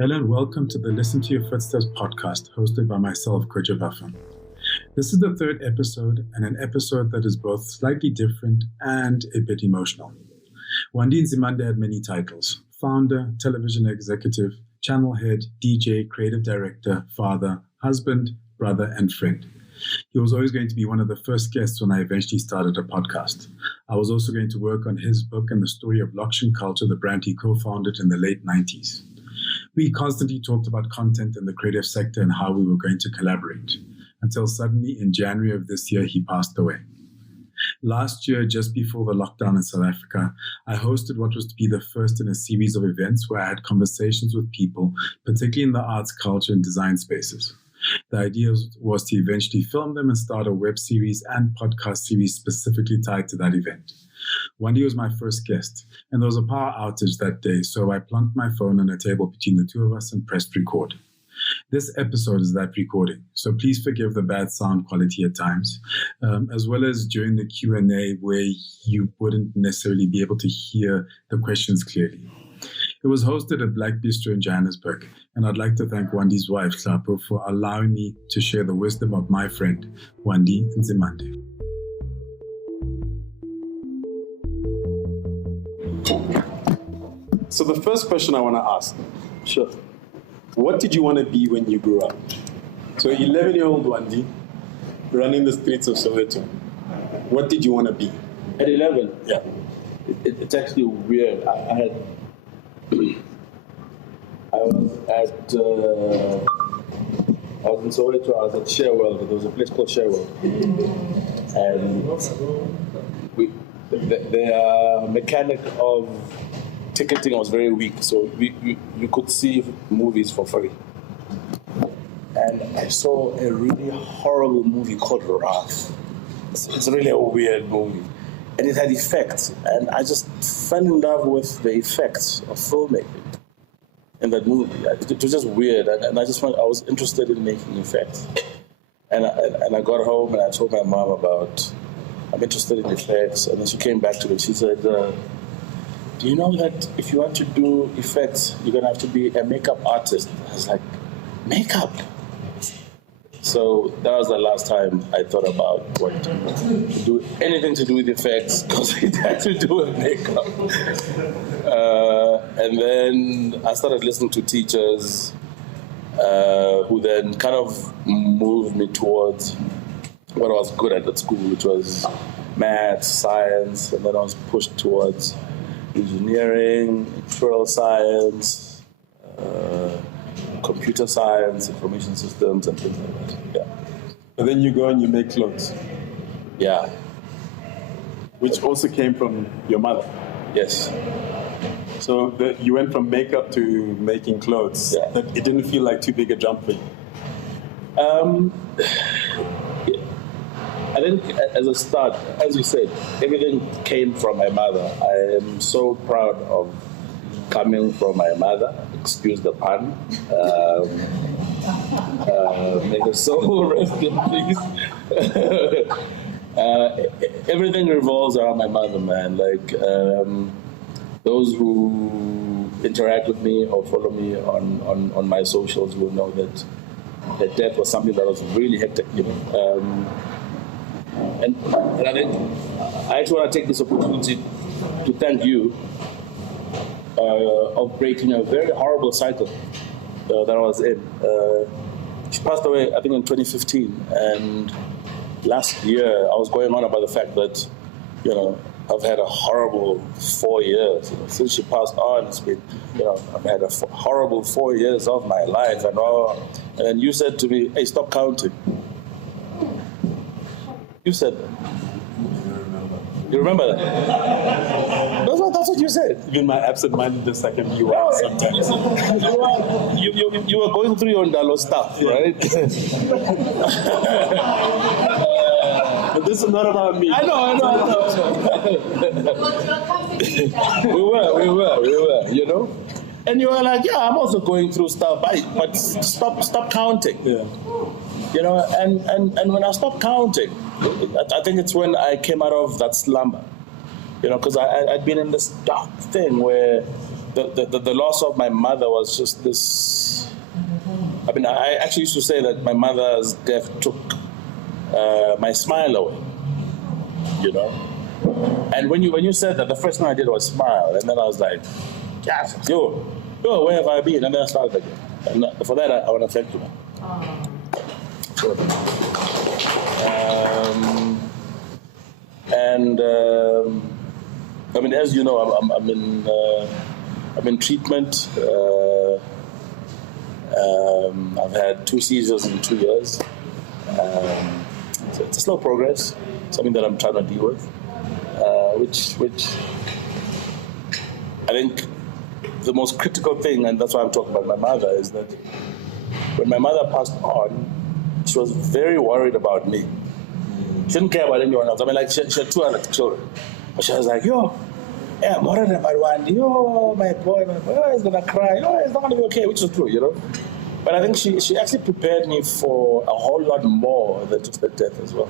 Hello and welcome to the Listen to Your Footsteps podcast, hosted by myself, Kojo Baffa. This is the third episode, and an episode that is both slightly different and a bit emotional. Wandi Nzimande had many titles: founder, television executive, channel head, DJ, creative director, father, husband, brother, and friend. He was always going to be one of the first guests when I eventually started a podcast. I was also going to work on his book and the story of Loction Culture, the brand he co-founded in the late 90s. We constantly talked about content in the creative sector and how we were going to collaborate, until suddenly in January of this year, he passed away. Last year, just before the lockdown in South Africa, I hosted what was to be the first in a series of events where I had conversations with people, particularly in the arts, culture, and design spaces. The idea was to eventually film them and start a web series and podcast series specifically tied to that event. Wandi was my first guest, and there was a power outage that day, so I plunked my phone on a table between the two of us and pressed record. This episode is that recording, so please forgive the bad sound quality at times, as well as during the Q&A where you wouldn't necessarily be able to hear the questions clearly. It was hosted at Blaque Bistro in Johannesburg, and I'd like to thank Wandi's wife, Hlapo, for allowing me to share the wisdom of my friend, Wandi Nzimande. So the first question I want to ask, sure, what did you want to be when you grew up? So 11-year-old Wandi, running the streets of Soweto, what did you want to be? At 11? Yeah. It's actually weird. I was in Soweto, I was at Shareworld. There was a place called Shareworld. And the mechanic of ticketing was very weak, so you could see movies for free. And I saw a really horrible movie called Wrath. It's really a weird movie. And it had effects, and I just fell in love with the effects of filmmaking in that movie. It was just weird, and I was interested in making effects. And I got home and I told my mom about, I'm interested in effects, and then she came back to me. She said, do you know that if you want to do effects, you're going to have to be a makeup artist? I was like, makeup? So that was the last time I thought about what to do, anything to do with effects, because it had to do with makeup. And then I started listening to teachers who then kind of moved me towards what I was good at school, which was math, science, and then I was pushed towards engineering, material science, computer science, information systems, and things like that. Yeah. And then you go and you make clothes. Yeah. Which also came from your mother. Yes. So you went from makeup to making clothes. Yeah. But it didn't feel like too big a jump for you. I think as a start, as you said, everything came from my mother. I am so proud of coming from my mother. Excuse the pun. May the soul rest in peace. Everything revolves around my mother, man. Like those who interact with me or follow me on my socials will know that the death was something that was really hectic, you know. And I think I actually want to take this opportunity to thank you of breaking a very horrible cycle that I was in. She passed away, I think, in 2015, and last year I was going on about the fact that, you know, I've had a horrible 4 years. You know, since she passed on, it's been, you know, I've had a horrible 4 years of my life, and then you said to me, hey, stop counting. You said that. You remember that? That's what you said. Even my absent-mindedness, I can be wild sometimes. You were going through your Ndalo stuff, right? But this is not about me. I know. We were, you know? And you were like, yeah, I'm also going through stuff, but stop counting. Yeah. You know, and when I stopped counting, I think it's when I came out of that slumber. You know, because I'd been in this dark thing where the loss of my mother was just this. I mean, I actually used to say that my mother's death took my smile away, you know. And when you said that, the first thing I did was smile, and then I was like, yeah, yo, where have I been? And then I started again. And for that, I want to thank you, man. Sure. I mean, as you know, I'm in treatment. I've had 2 seizures in 2 years. So it's a slow progress, something that I'm trying to deal with, which I think the most critical thing, and that's why I'm talking about my mother, is that when my mother passed on, she was very worried about me. She didn't care about anyone else. I mean, like, she had 2 other children. But she was like, yo, yeah, I'm worried about Wandi. Yo, my boy, he's gonna cry. Yo, it's not gonna be okay, which is true, you know? But I think she actually prepared me for a whole lot more than just the death as well.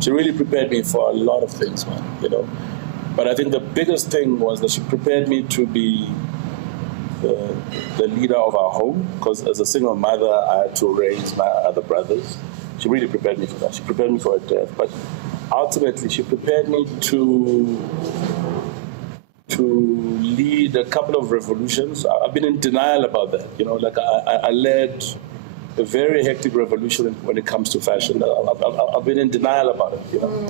She really prepared me for a lot of things, man, you know? But I think the biggest thing was that she prepared me to be the leader of our home, because as a single mother, I had to raise my other brothers. She really prepared me for that. She prepared me for her death. But ultimately, she prepared me to lead a couple of revolutions. I've been in denial about that. You know, like I led a very hectic revolution when it comes to fashion. I've been in denial about it, you know.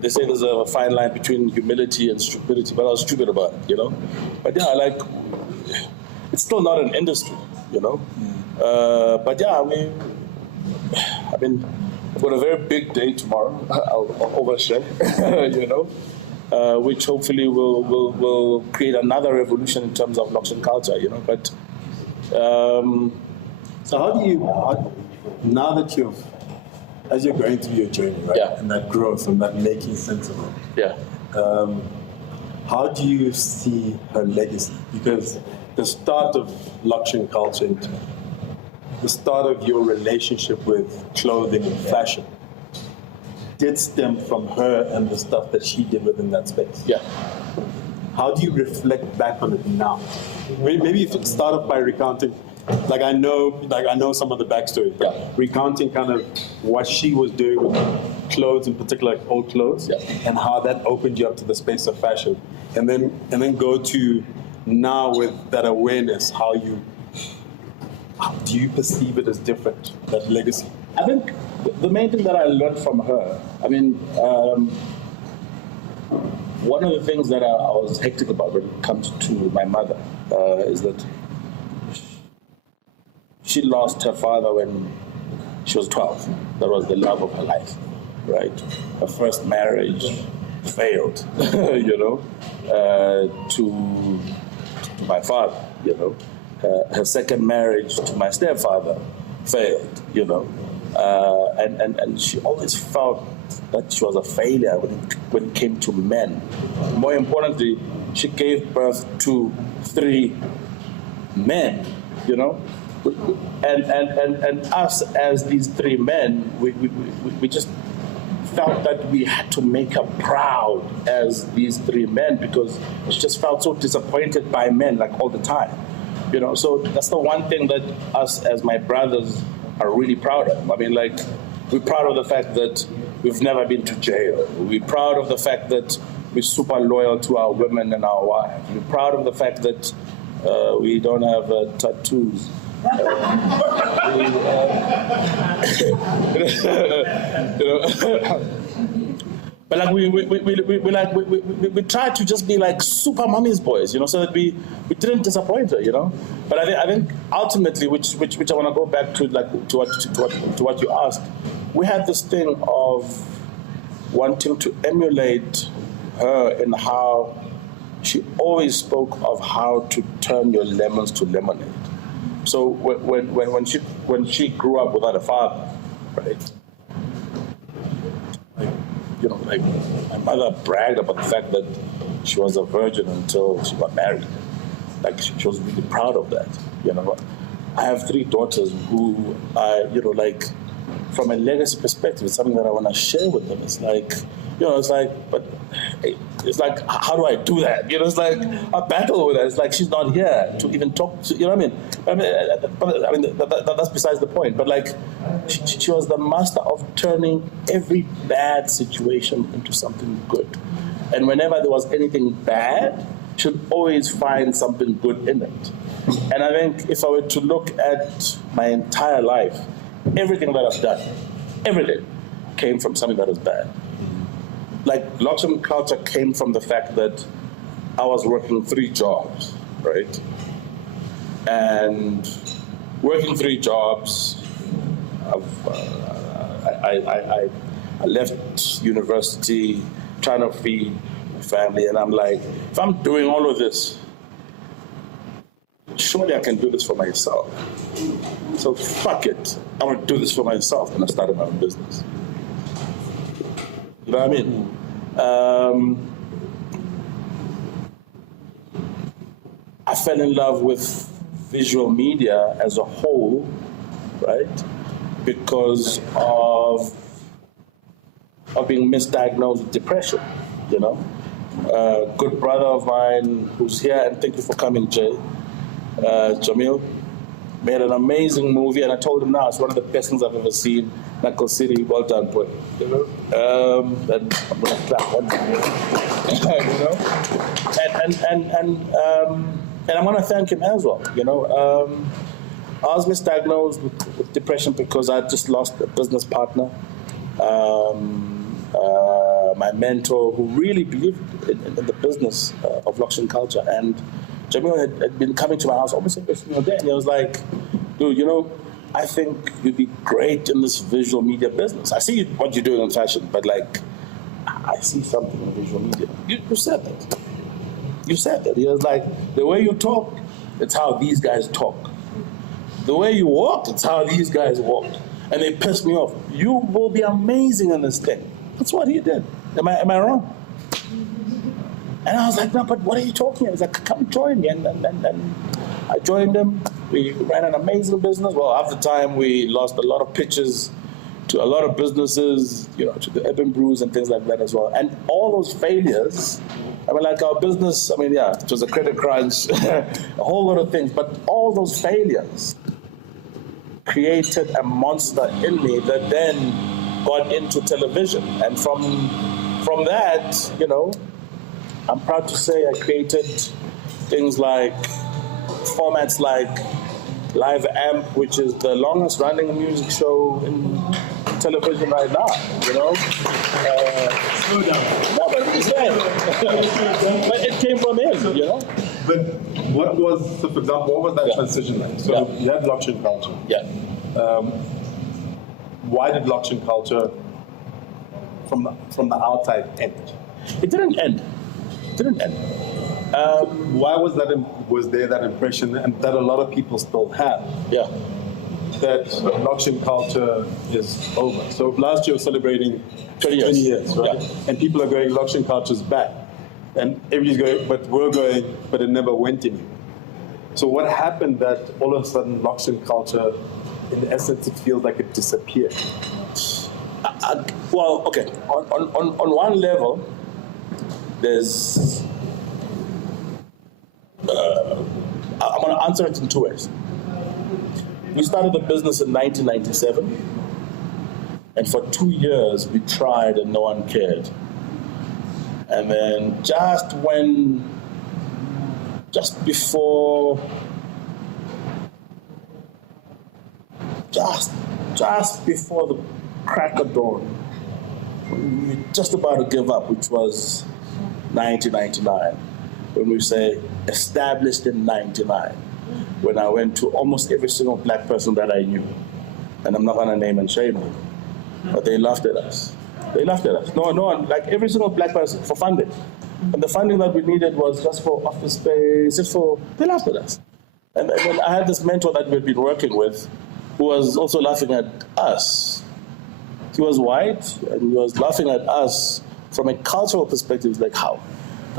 They say there's a fine line between humility and stupidity, but I was stupid about it, you know. But yeah, like, it's still not an industry, you know. But yeah, I mean, I've got a very big day tomorrow. I'll overshare, you know, which hopefully will create another revolution in terms of Loxian culture, you know. But so how do you, now that as you're going through your journey, right, yeah, and that growth and that making sense of it, yeah, how do you see her legacy? Because the start of Loxian culture, the start of your relationship with clothing and fashion, did stem from her and the stuff that she did within that space. Yeah. How do you reflect back on it now? Maybe if you start off by recounting, like I know some of the backstory. Yeah. Recounting kind of what she was doing with clothes, in particular, like old clothes, yeah, and how that opened you up to the space of fashion, and then go to now with that awareness. How do you perceive it as different, that legacy? I think the main thing that I learned from her, I mean, one of the things that I was hectic about when it comes to my mother is that she lost her father when she was 12. That was the love of her life, right? Her first marriage failed, you know, to my father, you know. Her second marriage to my stepfather failed, you know. And she always felt that she was a failure when it came to men. More importantly, she gave birth to 3 men, you know. And us as these 3 men, we just felt that we had to make her proud as these 3 men, because she just felt so disappointed by men, like, all the time. You know, so that's the one thing that us as my brothers are really proud of. I mean, like, we're proud of the fact that we've never been to jail. We're proud of the fact that we're super loyal to our women and our wives. We're proud of the fact that we don't have tattoos. But like we tried to just be like super mommy's boys, you know, so that we didn't disappoint her, you know. But I think ultimately, which I want to go back to, like, to what you asked, we had this thing of wanting to emulate her in how she always spoke of how to turn your lemons to lemonade. So when she grew up without a father, right? You know, like, my mother bragged about the fact that she was a virgin until she got married. Like, she was really proud of that, you know. I have 3 daughters who you know, like, from a legacy perspective, it's something that I want to share with them. It's like, you know, it's like, but hey, it's like, how do I do that? You know, it's like I battle with her. It's like she's not here to even talk to, you know what I mean? That's besides the point. But like, she was the master of turning every bad situation into something good. And whenever there was anything bad, she'd always find something good in it. And I think if I were to look at my entire life, everything that I've done, everything came from something that was bad. Like, luxury culture came from the fact that I was working 3 jobs, right? And working 3 jobs, I left university trying to feed my family, and I'm like, if I'm doing all of this, surely I can do this for myself. So fuck it, I want to do this for myself, and I started my own business. You know what I mean? I fell in love with visual media as a whole, right? Because of being misdiagnosed with depression, you know? A good brother of mine who's here, and thank you for coming, Jay, Jamil, made an amazing movie, and I told him now it's one of the best things I've ever seen. Knuckle City, well done, boy. You know, and I'm gonna clap one time, you know, and I'm gonna thank him as well. You know, I was misdiagnosed with depression because I just lost a business partner, my mentor, who really believed in the business of luxury culture, and Jamil had been coming to my house almost every single day, and he was like, dude, you know, I think you'd be great in this visual media business. I see what you're doing in fashion, but like, I see something in visual media. You said that. You said that. He was like, the way you talk, it's how these guys talk. The way you walk, it's how these guys walk. And they pissed me off. You will be amazing in this thing. That's what he did. Am I wrong? And I was like, no, but what are you talking about? He's like, come join me. And I joined him. We ran an amazing business. Well, after time, we lost a lot of pitches to a lot of businesses, you know, to the Urban Brews and things like that as well. And all those failures, I mean, like our business, I mean, yeah, it was a credit crunch, a whole lot of things, but all those failures created a monster in me that then got into television. And from that, you know, I'm proud to say I created things like formats like Live Amp, which is the longest running music show in television right now, you know? Slow down. No, but it's there. But it came from him, you know? But what was, so for example, what was that transition like? So you had blockchain culture. Yeah. Why did blockchain culture from the outside end? It didn't end. Why was there that impression, and that a lot of people still have? Yeah. That blockchain culture is over. So last year was celebrating 20 years, right? Yeah. And people are going, blockchain culture's back. And everybody's going, but we're going, but it never went anywhere. So what happened that all of a sudden blockchain culture, in essence, it feels like it disappeared? Well, okay. On one level, there's. I'm going to answer it in 2 ways. We started the business in 1997, and for 2 years we tried and no one cared. And then just before the crack of dawn, we were just about to give up, which was 1999. When we say established in 99, when I went to almost every single black person that I knew, and I'm not gonna name and shame them, but they laughed at us. They laughed at us. No one, like every single black person for funding. And the funding that we needed was just for office space, they laughed at us. And then I had this mentor that we'd been working with who was also laughing at us. He was white, and he was laughing at us from a cultural perspective. He's like, how?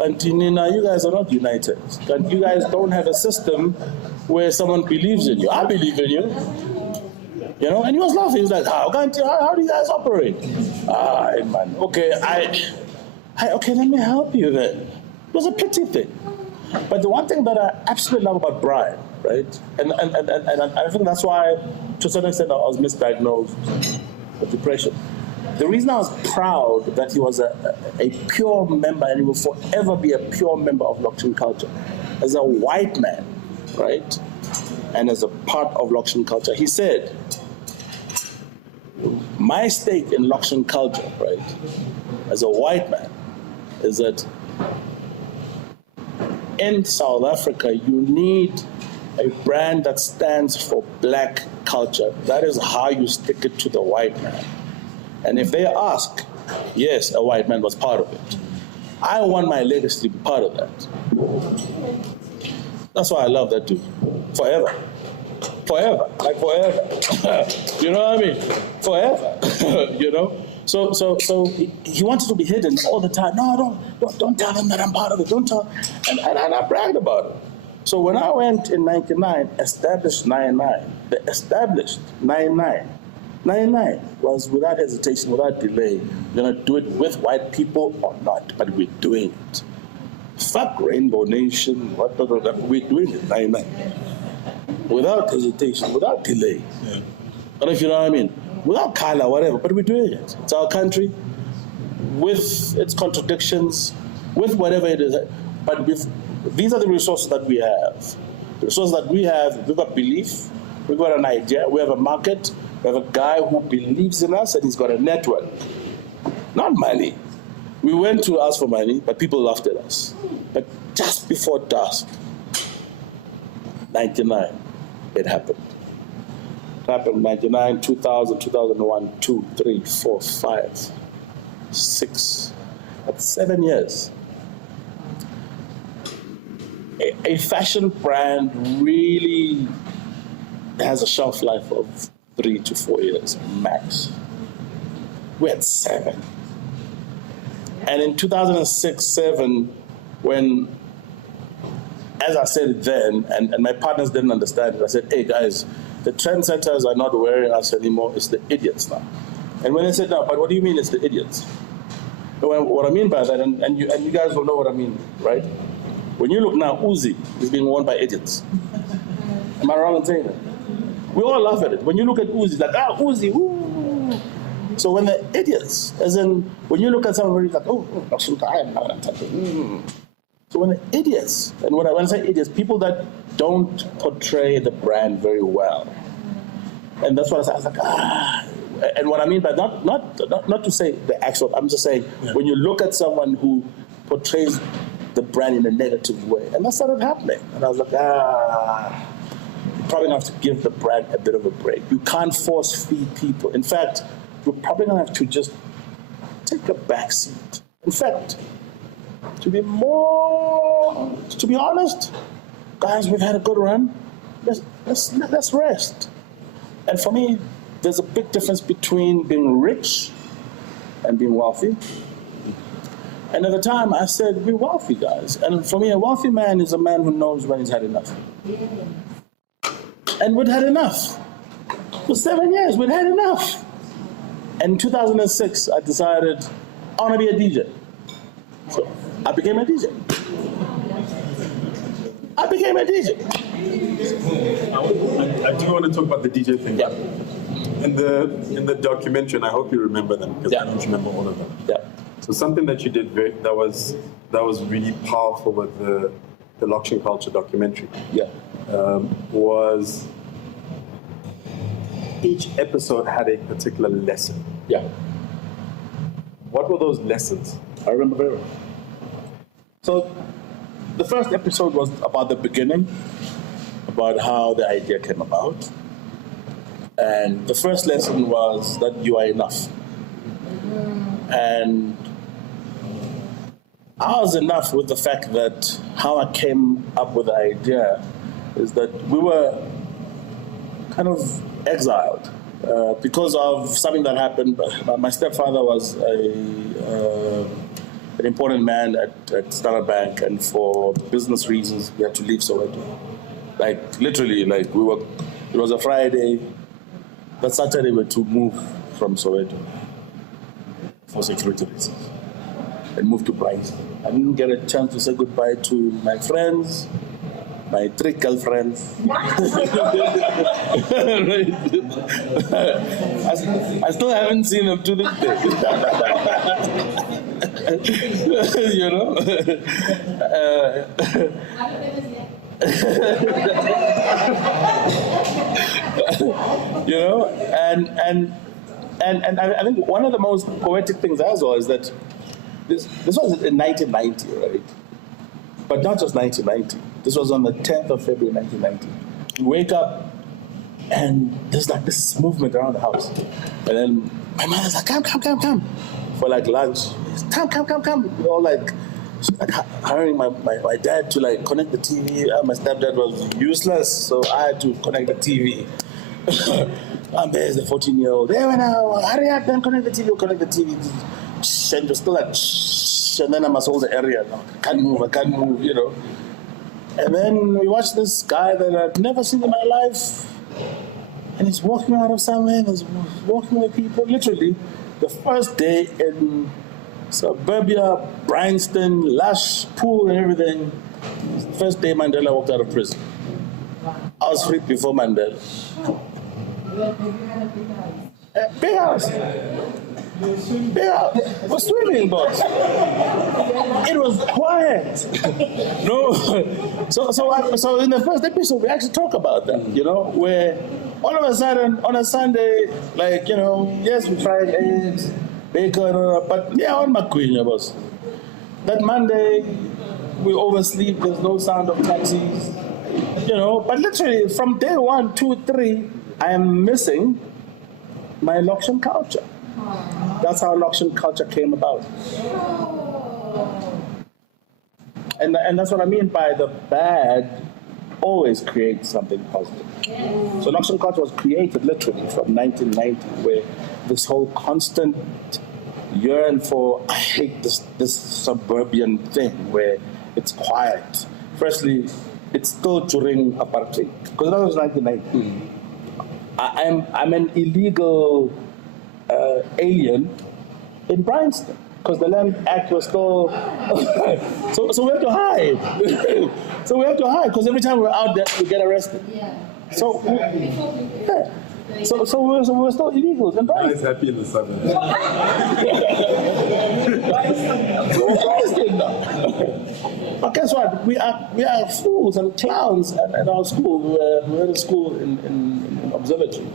And you guys are not united. And you guys don't have a system where someone believes in you. I believe in you. You know, and he was laughing. He's like, how do you guys operate? Man, okay, Okay, let me help you then. It was a pity thing. But the one thing that I absolutely love about Brian, right? And I think that's why, to a certain extent, I was misdiagnosed with depression. The reason I was proud that he was a pure member, and he will forever be a pure member of Lokshin culture, as a white man, right? And as a part of Lokshin culture, he said, my stake in Lokshin culture, right, as a white man, is that in South Africa, you need a brand that stands for black culture. That is how you stick it to the white man. And if they ask, yes, a white man was part of it. I want my legacy to be part of that. That's why I love that dude. Forever. Forever. Like forever. You know what I mean? Forever. You know? So he wanted to be hidden all the time. No, don't tell them that I'm part of it. Don't tell. And I bragged about it. So when I went in 99, established 99, the established 99 was without hesitation, without delay. We're gonna do it with white people or not, but we're doing it. Fuck Rainbow Nation, we're doing it, 99. Without hesitation, without delay. Yeah. I don't know if you know what I mean. Without color, whatever, but we're doing it. It's our country, with its contradictions, with whatever it is. But these are the resources that we have. The resources that we have, we've got belief, we've got an idea, we have a market, we have a guy who believes in us and he's got a network. Not money. We went to ask for money, but people laughed at us. But just before dusk, 99, it happened. It happened 99, 2000, 2001, 2, 3, 4, 5, 6. That's 7 years. A fashion brand really has a shelf life of 3 to 4 years max. We had 7. And in 2006, 7, when, as I said then, and my partners didn't understand it, I said, hey guys, the trendsetters are not wearing us anymore, it's the idiots now. And when they said, no, but what do you mean it's the idiots? What I mean by that, and you guys will know what I mean, right? When you look now, Uzi is being worn by idiots. Am I wrong in saying that? We all laugh at it. When you look at Uzi, like, Uzi, ooh. So when the idiots, as in, when you look at someone, you're like, So when the idiots, and when I say idiots, people that don't portray the brand very well. And that's what I was like, And what I mean by not to say the actual, I'm just saying, when you look at someone who portrays the brand in a negative way, and that started happening. And I was like, you're probably gonna have to give the brand a bit of a break. You can't force feed people. In fact, you're probably gonna have to just take a back seat. In fact, to be honest, guys, we've had a good run. Let's rest. And for me, there's a big difference between being rich and being wealthy. And at the time, I said, we're wealthy, guys. And for me, a wealthy man is a man who knows when he's had enough. And we'd had enough. For 7 years, we'd had enough. And in 2006, I decided I want to be a DJ. So I became a DJ. I do want to talk about the DJ thing. Yeah. In the documentary, and I hope you remember them, because I don't remember all of them. Yeah. So something that you did that was really powerful with the Lokshin Culture documentary. Yeah. Was each episode had a particular lesson. Yeah. What were those lessons? I remember very well. So the first episode was about the beginning, about how the idea came about. And the first lesson was that you are enough. And I was enough with the fact that how I came up with the idea is that we were kind of exiled because of something that happened. My stepfather was an important man at Standard Bank, and for business reasons, we had to leave Soweto. Like literally, it was a Friday. That Saturday we had to move from Soweto for security reasons. and moved to Bryce. I didn't get a chance to say goodbye to my friends, my 3 girlfriends. I still haven't seen them to this day. You know? You know, and I think one of the most poetic things as well is that this was in 1990, right? But not just 1990. This was on the 10th of February 1990. You wake up and there's like this movement around the house. And then my mother's like, come. For like lunch. Come. We're all like hiring my dad to like connect the TV. My stepdad was useless, so I had to connect the TV. And there's the 14-year-old. Hey, now, hurry up, then connect the TV. And we're still like, shh. And then I must hold the area. No, I can't move, you know. And then we watched this guy that I'd never seen in my life. And he's walking out of somewhere and he's walking with people. Literally, the first day in suburbia, Bryanston, lush, pool and everything. First day Mandela walked out of prison. I was free before Mandela. Big house. Was swimming, but it was quiet. No, so in the first episode we actually talk about that, you know, where all of a sudden on a Sunday, like, you know, yes, we fried eggs, bacon, but yeah, on my queen, boss. That Monday we oversleep. There's no sound of taxis, you know. But literally from day 1, 2, 3, I am missing my Lokshan culture. That's how Lokshan culture came about. And that's what I mean by the bad always creates something positive. So Lokshan culture was created literally from 1990, where this whole constant yearn for, I hate this suburban thing where it's quiet. Firstly, it's still during apartheid, because that was 1990. I'm an illegal alien in Bryanston, because the Land Act was still so we have to hide. So we have to hide, because every time we're out there we get arrested. So we're still illegals in Bryanston. He's happy in the sun. But guess what? We are fools and clowns at our school. We were at a school in Observatory,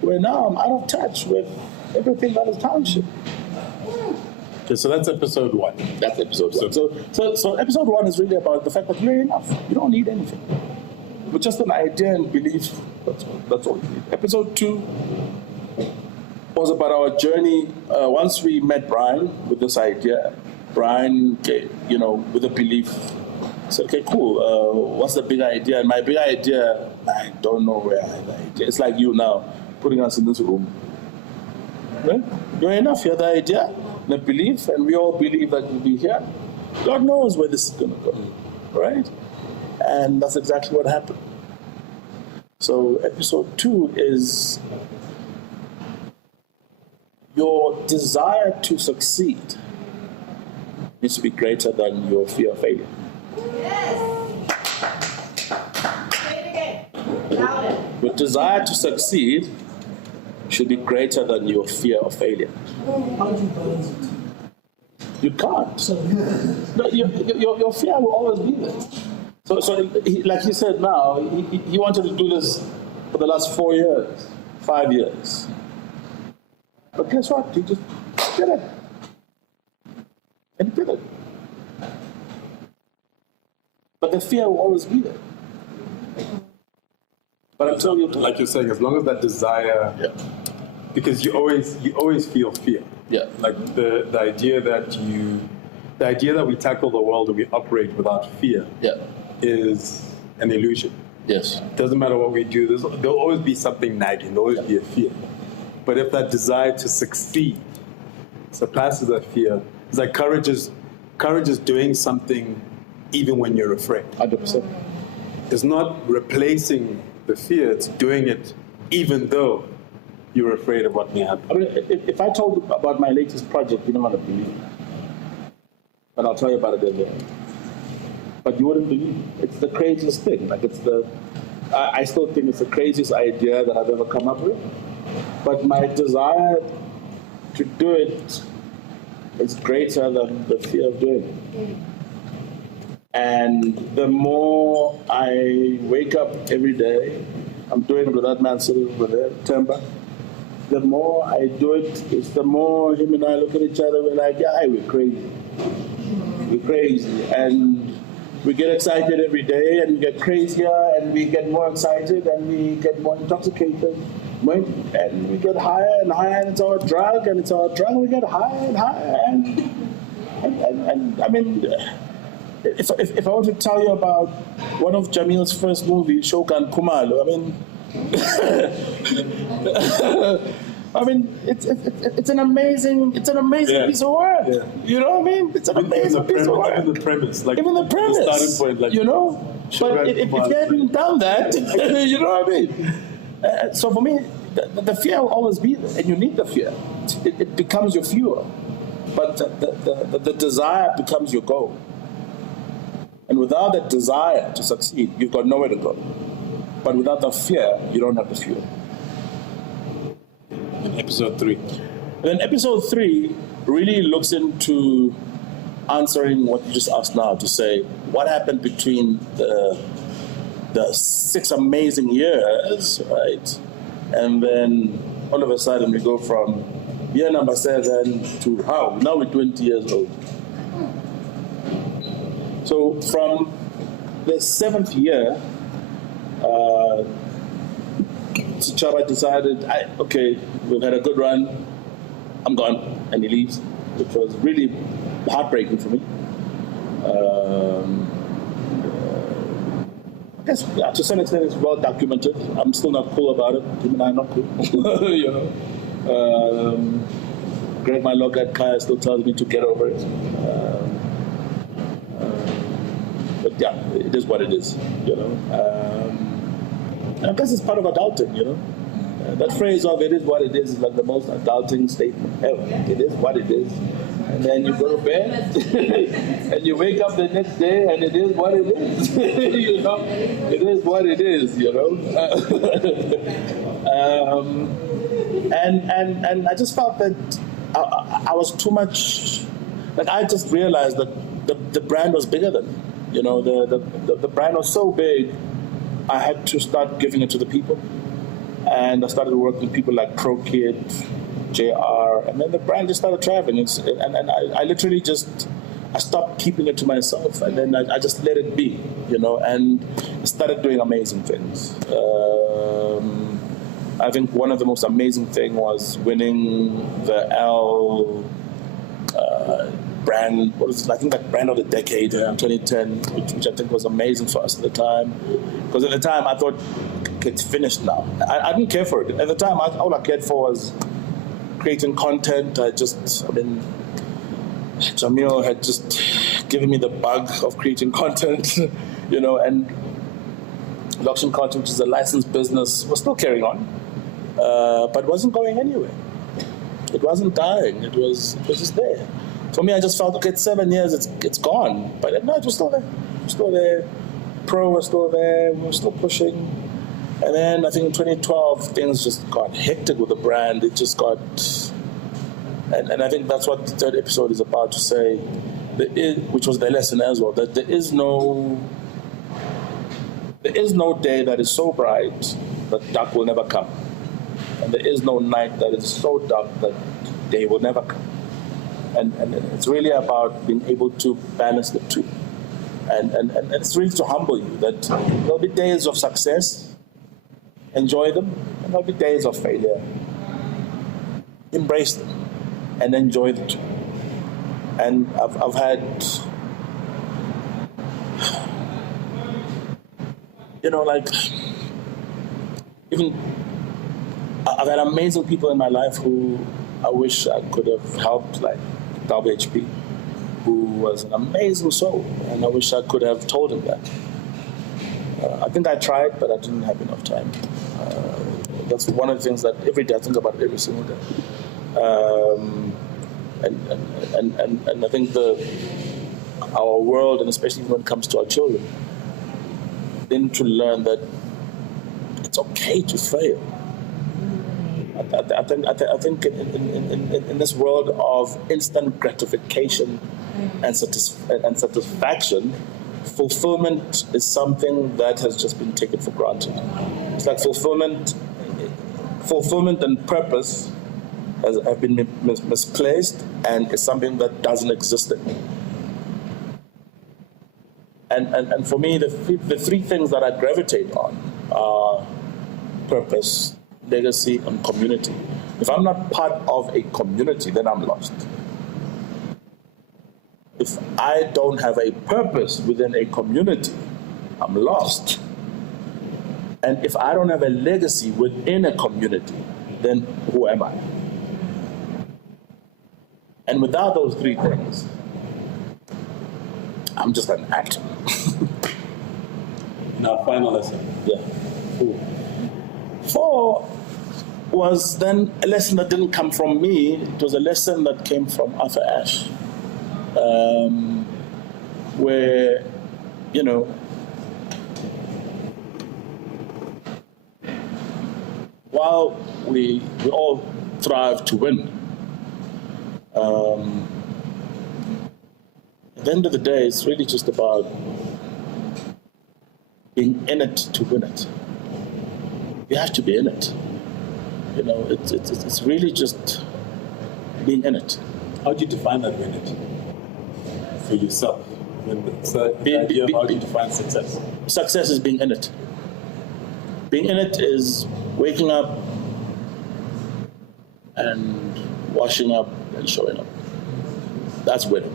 where now I'm out of touch with everything that is township. Okay, so that's episode 1. That's episode 1. So episode 1 is really about the fact that you're enough. You don't need anything. But just an idea and belief. That's all you need. Episode 2 was about our journey. Once we met Brian with this idea, Brian, you know, with a belief, said, okay, cool. What's the big idea? And my big idea, I don't know where I had the idea. It's like you now, putting us in this room. Right? You're enough. You have the idea, the belief, and we all believe that we'll be here. God knows where this is going to go. Right? And that's exactly what happened. So episode 2 is your desire to succeed needs to be greater than your fear of failure. Yes. Say it again. Louder. Your desire to succeed should be greater than your fear of failure. You can't. No, your fear will always be there. So like he said now, he wanted to do this for the last 4 years, 5 years. But guess what? He just did it. And he did it. But the fear will always be there. But I'm telling you, like you're saying, as long as that desire, because you always feel fear. Yeah. Like the idea that we tackle the world and we operate without fear is an illusion. Yes. It doesn't matter what we do, there'll always be something nagging, there'll always be a fear. But if that desire to succeed surpasses that fear, it's like courage is doing something even when you're afraid. 100%. It's not replacing the fear, it's doing it even though you're afraid of what may happen. I mean, if I told you about my latest project, you don't want to believe it. and I'll tell you about it in there. But you wouldn't believe it. It's the craziest thing. Like I still think it's the craziest idea that I've ever come up with. But my desire to do it is greater than the fear of doing it. And the more I wake up every day, I'm doing it with that man sitting over there, Temba. The more I do it, it's the more him and I look at each other, we're like, yeah, we're crazy. We're crazy. And we get excited every day, and we get crazier, and we get more excited, and we get more intoxicated. And we get higher and higher, and it's our drug, and we get higher and higher. And I mean, if I were to tell you about one of Jamil's first movies, Shokan Kumalo, I mean, it's an amazing piece of work. Yeah. You know what I mean? It's an amazing piece of work. Even the premise, the starting point, like, you know. But if you hadn't done that, you know what I mean? So for me, the fear will always be there, and you need the fear. It becomes your fuel, but the desire becomes your goal. And without that desire to succeed, you've got nowhere to go. But without the fear, you don't have the fuel. In episode 3. Then episode 3 really looks into answering what you just asked now, to say, what happened between the 6 amazing years, right? And then all of a sudden we go from year number 7 to how? Now we're 20 years old. So from the 7th year, Chaba decided, okay, we've had a good run, I'm gone, and he leaves, which was really heartbreaking for me. I guess, yeah, to some extent it's well documented. I'm still not cool about it. Him and I are not cool. You know. Greg, my log at Kaya, still tells me to get over it. But yeah, it is what it is, you know. I guess it's part of adulting, you know. That phrase of "it is what it is" like the most adulting statement ever. It is what it is. And then you go to bed, and you wake up the next day, and it is what it is. You know, it is what it is. You know, and I just felt that I was too much. Like I just realized that the brand was bigger than me. You know, the brand was so big. I had to start giving it to the people, and I started working with people like Pro Kid, JR, and then the brand just started traveling. And I literally I stopped keeping it to myself, and then I just let it be, you know, and started doing amazing things. I think one of the most amazing things was winning the L brand, what was it? I think that brand of the decade in 2010, which I think was amazing for us at the time. Because at the time I thought, it's finished now. I didn't care for it. At the time, all I cared for was creating content. Jamil had just given me the bug of creating content, you know, and Luxury Content, which is a licensed business, was still carrying on, but wasn't going anywhere. It wasn't dying. It was just there. For me, I just felt, okay, it's 7 years, it's gone. But no, it was still there. It was still there. Pro was still there. We were still pushing. And then I think in 2012, things just got hectic with the brand. It just got... And I think that's what the 3rd episode is about, to say, which was the lesson as well, that there is no day that is so bright that dark will never come. And there is no night that is so dark that day will never come. And it's really about being able to balance the two. And it's really to humble you that there'll be days of success, enjoy them, and there'll be days of failure. Embrace them and enjoy the two. And I've had, you know, like, even I've had amazing people in my life who I wish I could have helped, like WHP, who was an amazing soul, and I wish I could have told him that. I think I tried, but I didn't have enough time. That's one of the things that every day I think about it every single day. And I think our world, and especially when it comes to our children, they need to learn that it's okay to fail. I think in this world of instant gratification and satisfaction, fulfillment is something that has just been taken for granted. It's like fulfillment and purpose have been misplaced, and it's something that doesn't exist anymore. And for me, the three things that I gravitate on are purpose, legacy, and community. If I'm not part of a community, then I'm lost. If I don't have a purpose within a community, I'm lost. And if I don't have a legacy within a community, then who am I? And without those three things, I'm just an actor. In our final lesson. Yeah. 4 was then a lesson that didn't come from me. It was a lesson that came from Arthur Ashe, where, you know, while we all thrive to win, at the end of the day, it's really just about being in it to win it. You have to be in it. You know, it's really just being in it. How do you define that win it for yourself? So the idea of how do you define success? Success is being in it. Being in it is waking up and washing up and showing up. That's winning.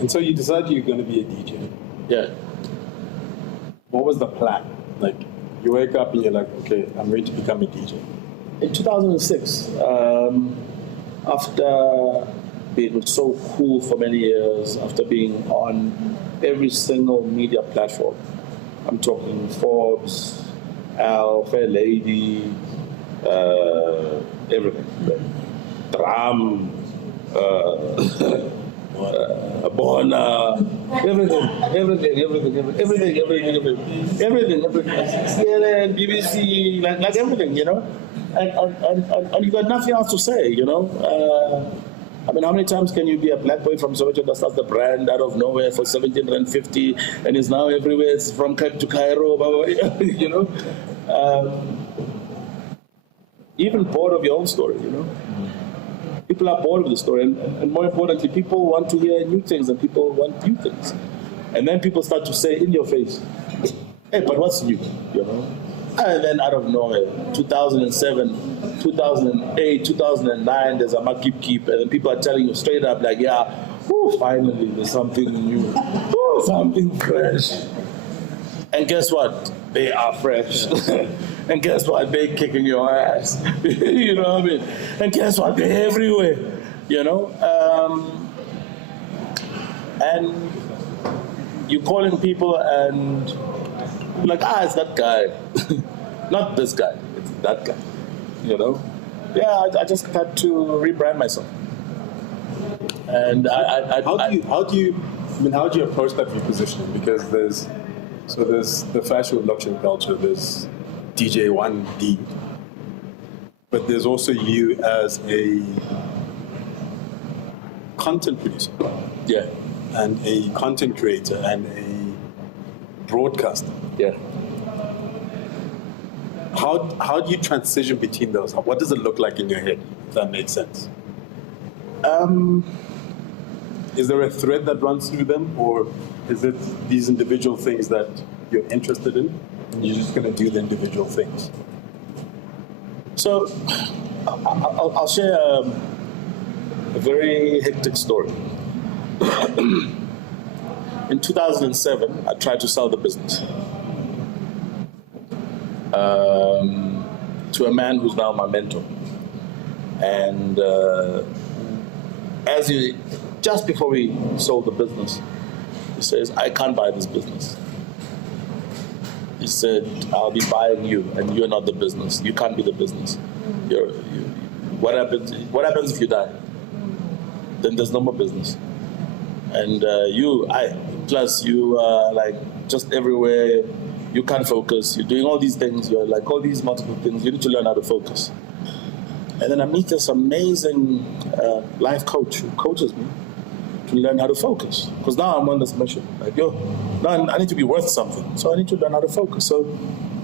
And so you decided you're going to be a DJ. Yeah. What was the plan? Like, you wake up and you're like, okay, I'm ready to become a DJ. In 2006, after being so cool for many years, after being on every single media platform, I'm talking Forbes, Al, Fair Lady, everything. Drum, Bona, everything. CNN, BBC, like everything, you know? And you got nothing else to say, you know? I mean, how many times can you be a black boy from Soweto that starts the brand out of nowhere for 17.50 and is now everywhere? It's from Cape to Cairo, blah, blah, you know? Even bored of your own story, you know? People are bored of the story, and more importantly, people want to hear new things, and people want new things. And then people start to say in your face, hey, but what's new, you know? And then out of nowhere, 2007, 2008, 2009, there's a Makip Keep, and then people are telling you straight up, like, yeah, finally, there's something new, something fresh. And guess what? They are fresh. And guess what? They're kicking your ass. You know what I mean? And guess what? They're everywhere. You know? And you're calling people and you're like, it's that guy. Not this guy. It's that guy. You know? Yeah, I just had to rebrand myself. And how do you approach that repositioning? Because there's the fashion luxury culture, there's DJ1D, but there's also you as a content producer, yeah, and a content creator and a broadcaster. Yeah. How do you transition between those? What does it look like in your head, if that makes sense? Is there a thread that runs through them, or is it these individual things that you're interested in, and you're just going to do the individual things? So, I'll share a very hectic story. In 2007, I tried to sell the business to a man who's now my mentor. And just before we sold the business, he says, I can't buy this business. He said, I'll be buying you, and you're not the business. You can't be the business. What happens if you die? Then there's no more business. And you like just everywhere. You can't focus. You're doing all these things. You're like all these multiple things. You need to learn how to focus. And then I meet this amazing life coach who coaches me to learn how to focus. Because now I'm on this mission. Like, now I need to be worth something. So I need to learn how to focus. So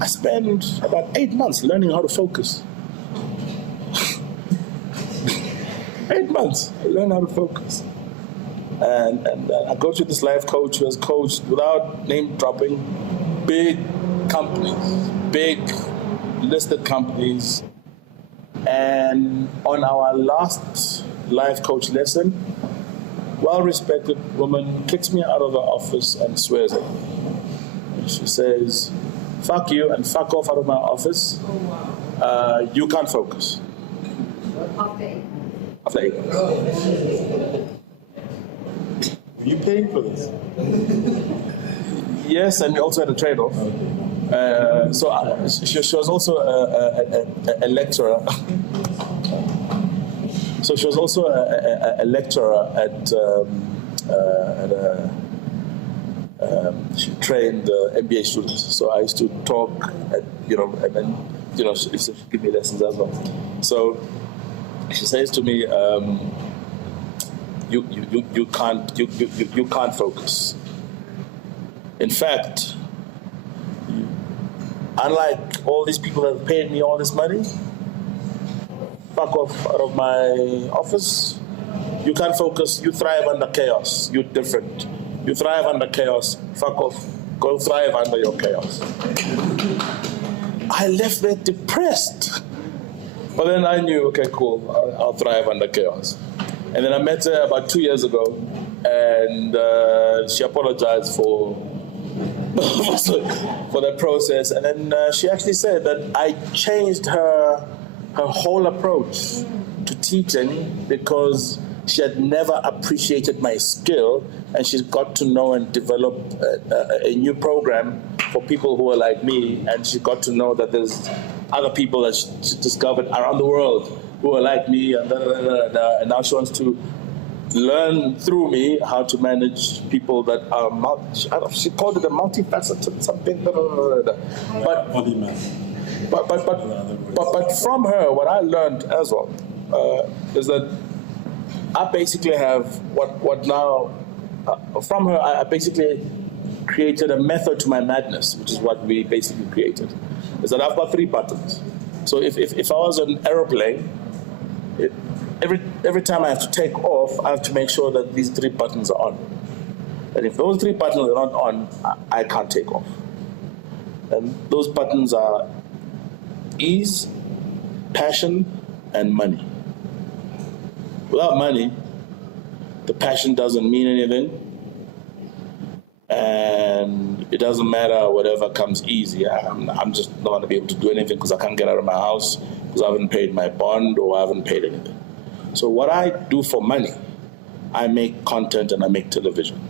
I spent about 8 months learning how to focus. 8 months, I learned how to focus. And I go to this life coach who has coached, without name dropping, big companies, big listed companies. And on our last life coach lesson, well-respected woman kicks me out of the office and swears at me. She says, "Fuck you and fuck off out of my office. You can't focus." After 8 months. Were you paying for this? Yes, and we also had a trade-off. She was also a lecturer. So she was also a lecturer at she trained MBA students. So I used to talk and then she used to give me lessons as well. So she says to me, you can't focus. In fact, unlike all these people that have paid me all this money, fuck off out of my office. You can't focus. You thrive under chaos. You're different. You thrive under chaos. Fuck off. Go thrive under your chaos. I left there depressed. But then I knew, okay, cool, I'll thrive under chaos. And then I met her about 2 years ago, and she apologized for that process. And then she actually said that I changed her whole approach to teaching because she had never appreciated my skill, and she got to know and develop a new program for people who are like me, and she got to know that there's other people that she discovered around the world who are like me, and now she wants to learn through me how to manage people that are she called it a multifaceted something. But from her, what I learned as well is that I basically have what now from her I basically created a method to my madness, which is what we basically created. Is that I've got 3 buttons. So if I was an aeroplane, every time I have to take off, I have to make sure that these 3 buttons are on. And if those 3 buttons are not on, I can't take off. And those buttons are ease, passion, and money. Without money, the passion doesn't mean anything. And it doesn't matter whatever comes easy. I'm just not going to be able to do anything because I can't get out of my house because I haven't paid my bond or I haven't paid anything. So what I do for money, I make content and I make television.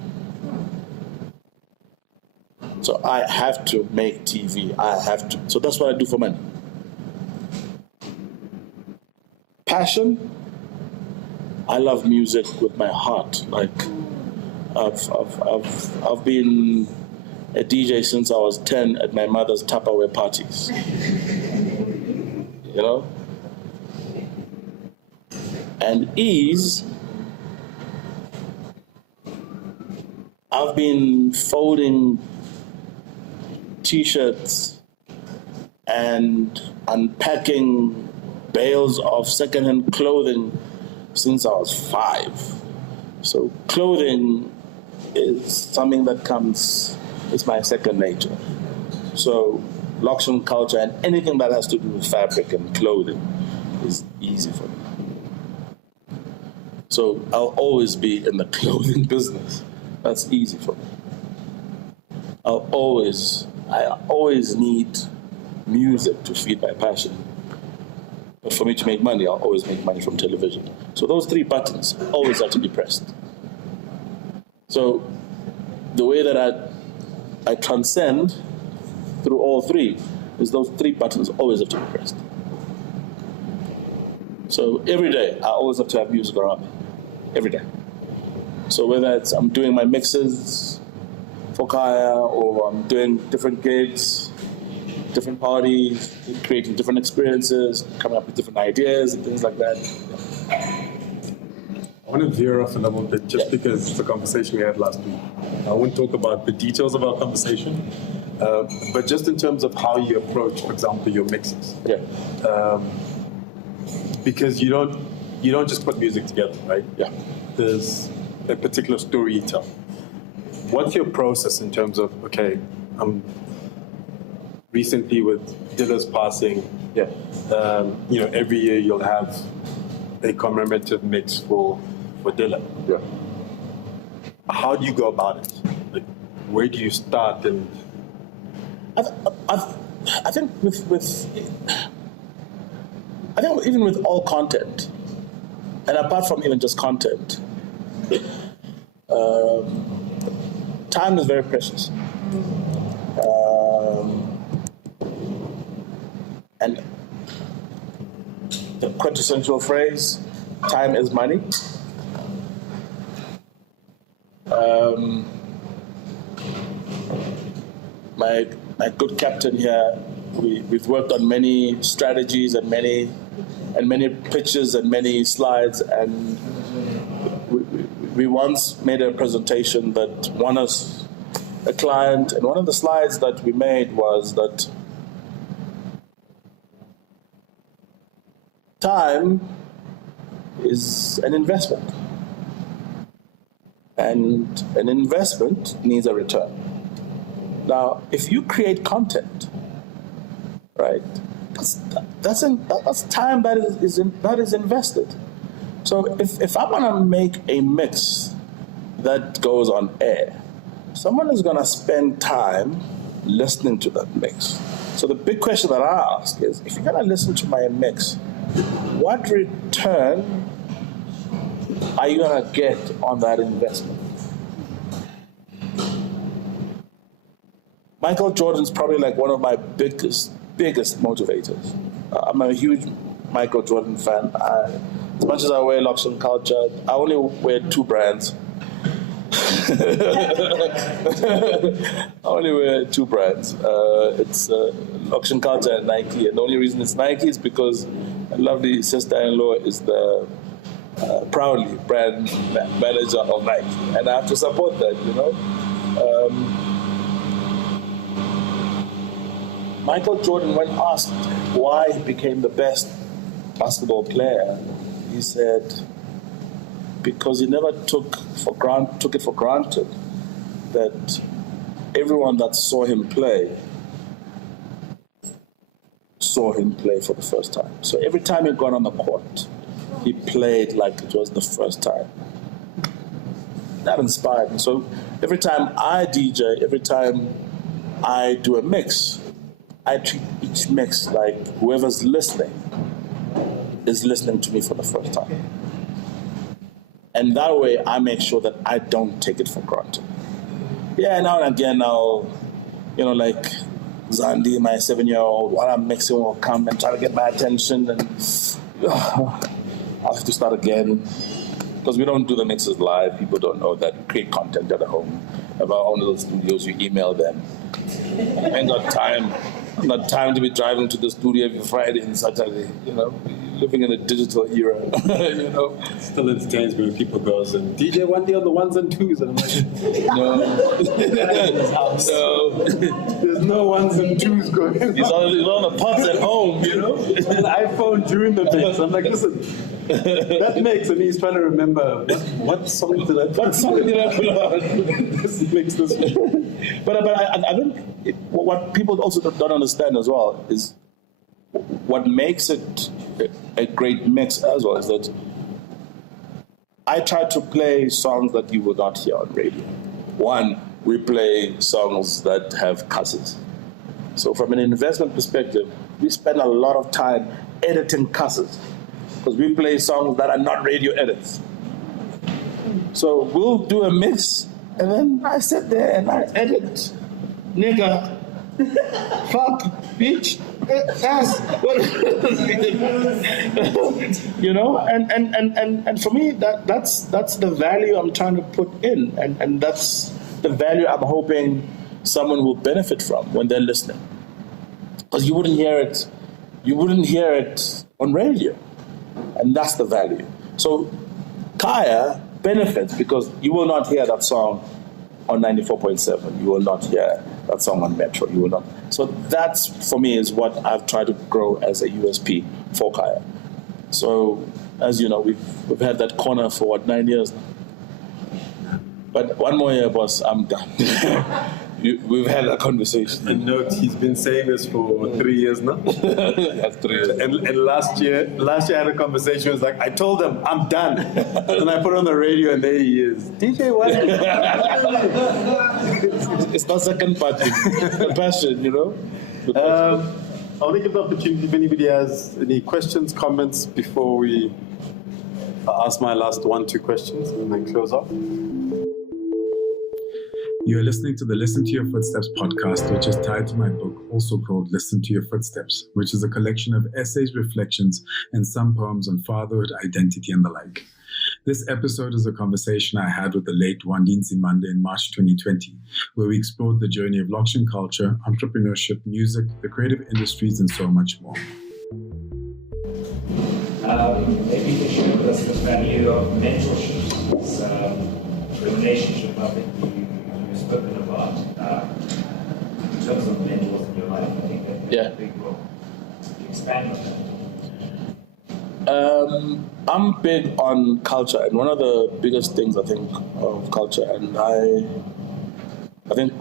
So I have to make TV. So that's what I do for money. Passion, I love music with my heart. Like, I've been a DJ since I was 10 at my mother's Tupperware parties. You know? And ease, I've been folding t-shirts and unpacking bales of secondhand clothing since I was 5. So clothing is something that it's my second nature. So luxury culture and anything that has to do with fabric and clothing is easy for me. So I'll always be in the clothing business. That's easy for me. I always need music to feed my passion. But for me to make money, I'll always make money from television. So those 3 buttons always have to be pressed. So the way that I transcend through all 3 is those 3 buttons always have to be pressed. So every day, I always have to have music around me. Every day. So whether it's I'm doing my mixes for Kaya, or I'm doing different gigs, different parties, creating different experiences, coming up with different ideas and things like that. I want to veer off a little bit just because it's a conversation we had last week. I won't talk about the details of our conversation, but just in terms of how you approach, for example, your mixes. Because you don't just put music together, right? Yeah. There's a particular story you tell. What's your process in terms of, okay, recently with Dilla's passing, every year you'll have a commemorative mix for Dilla. Yeah. How do you go about it? Like, where do you start? And I think even with all content, and apart from even just content, time is very precious. And the quintessential phrase, time is money. My good captain here, we've worked on many strategies and many pitches and many slides, and we once made a presentation that won us a client, and one of the slides that we made was that time is an investment, and an investment needs a return. Now, if you create content, right, that's time that is invested. So if I want to make a mix that goes on air, someone is going to spend time listening to that mix. So the big question that I ask is, if you're going to listen to my mix, what return are you going to get on that investment? Michael Jordan's probably like one of my biggest motivators. I'm a huge Michael Jordan fan. As much as I wear Locks and Culture, I only wear two brands. I only wear two brands. It's Locks and Culture and Nike. And the only reason it's Nike is because my lovely sister-in-law is the proudly brand manager of Nike. And I have to support that, you know. Michael Jordan, when asked why he became the best basketball player, he said, because he never took it for granted that everyone that saw him play for the first time. So every time he got on the court, he played like it was the first time. That inspired me. So every time I DJ, every time I do a mix, I treat each mix like whoever's listening is listening to me for the first time. And that way I make sure that I don't take it for granted. Yeah, now and again I'll, like Zandi, my 7-year-old, while I'm mixing will come and try to get my attention, and I'll have to start again. Because we don't do the mixes live. People don't know that. We create content at home. Of our own little studios, we email them. I ain't got time. Not time to be driving to the studio every Friday and Saturday, living in a digital era, Still entertains me when people goes and DJ1D on the ones and twos, and I'm like, no. There's no ones and twos going on. He's on the pods at home, An iPhone during the mix. I'm like, listen, that mix, and he's trying to remember what song did I put on? This makes this. But I think what people also don't understand as well is what makes it a great mix as well is that I try to play songs that you would not hear on radio. One, we play songs that have cusses. So from an investment perspective, we spend a lot of time editing cusses because we play songs that are not radio edits. So we'll do a mix and then I sit there and I edit nigga, fuck, bitch, Yes. You know, and for me that's the value I'm trying to put in, and that's the value I'm hoping someone will benefit from when they're listening. Because you wouldn't hear it on radio. And that's the value. So Kaya benefits because you will not hear that song on 94.7. You will not hear that song on Metro. You will not. So that's, for me, is what I've tried to grow as a USP for Kaya. So, as you know, we've had that corner for 9 years now. But one more year, boss, I'm done. We've had a conversation. And note, he's been saying this for 3 years now. That's 3 years. And last year I had a conversation. It was like, I told him I'm done. And I put on the radio, and there he is. DJ1D. It's not second party. The passion, you know. I want to give the opportunity if anybody has any questions, comments before we ask my last 1-2 questions and then close off. You are listening to the Listen to Your Footsteps podcast, which is tied to my book, also called Listen to Your Footsteps, which is a collection of essays, reflections, and some poems on fatherhood, identity, and the like. This episode is a conversation I had with the late Wandi Nzimande in March 2020, where we explored the journey of Lokshan culture, entrepreneurship, music, the creative industries, and so much more. Maybe you can share with us the value of mentorship, the relationship I think you've spoken about in terms of mentors in your life. I think that plays a big role. Can you expand on that? I'm big on culture, and one of the biggest things I think of culture, and I think,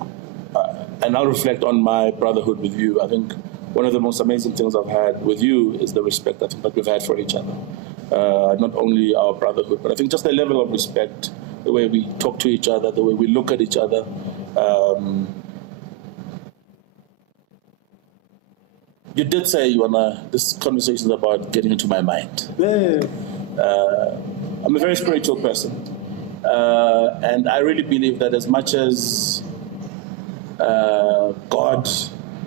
and I'll reflect on my brotherhood with you. I think one of the most amazing things I've had with you is the respect I think that we've had for each other. Not only our brotherhood, but I think just the level of respect, the way we talk to each other, the way we look at each other. You did say this conversation is about getting into my mind. Yeah. I'm a very spiritual person. And I really believe that as much as God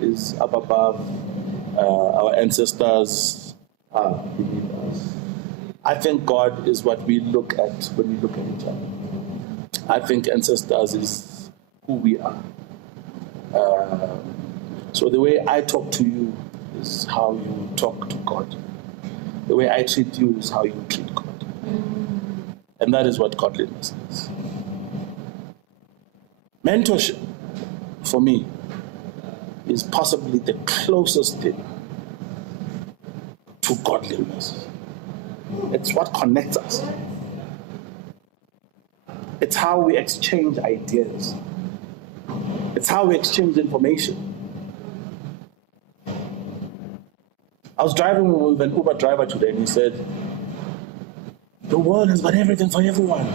is up above, our ancestors are beneath us, I think God is what we look at when we look at each other. I think ancestors is who we are. So the way I talk to you is how you talk to God. The way I treat you is how you treat God. And that is what godliness is. Mentorship, for me, is possibly the closest thing to godliness. It's what connects us. It's how we exchange ideas. It's how we exchange information. I was driving with an Uber driver today, and he said, the world has got everything for everyone.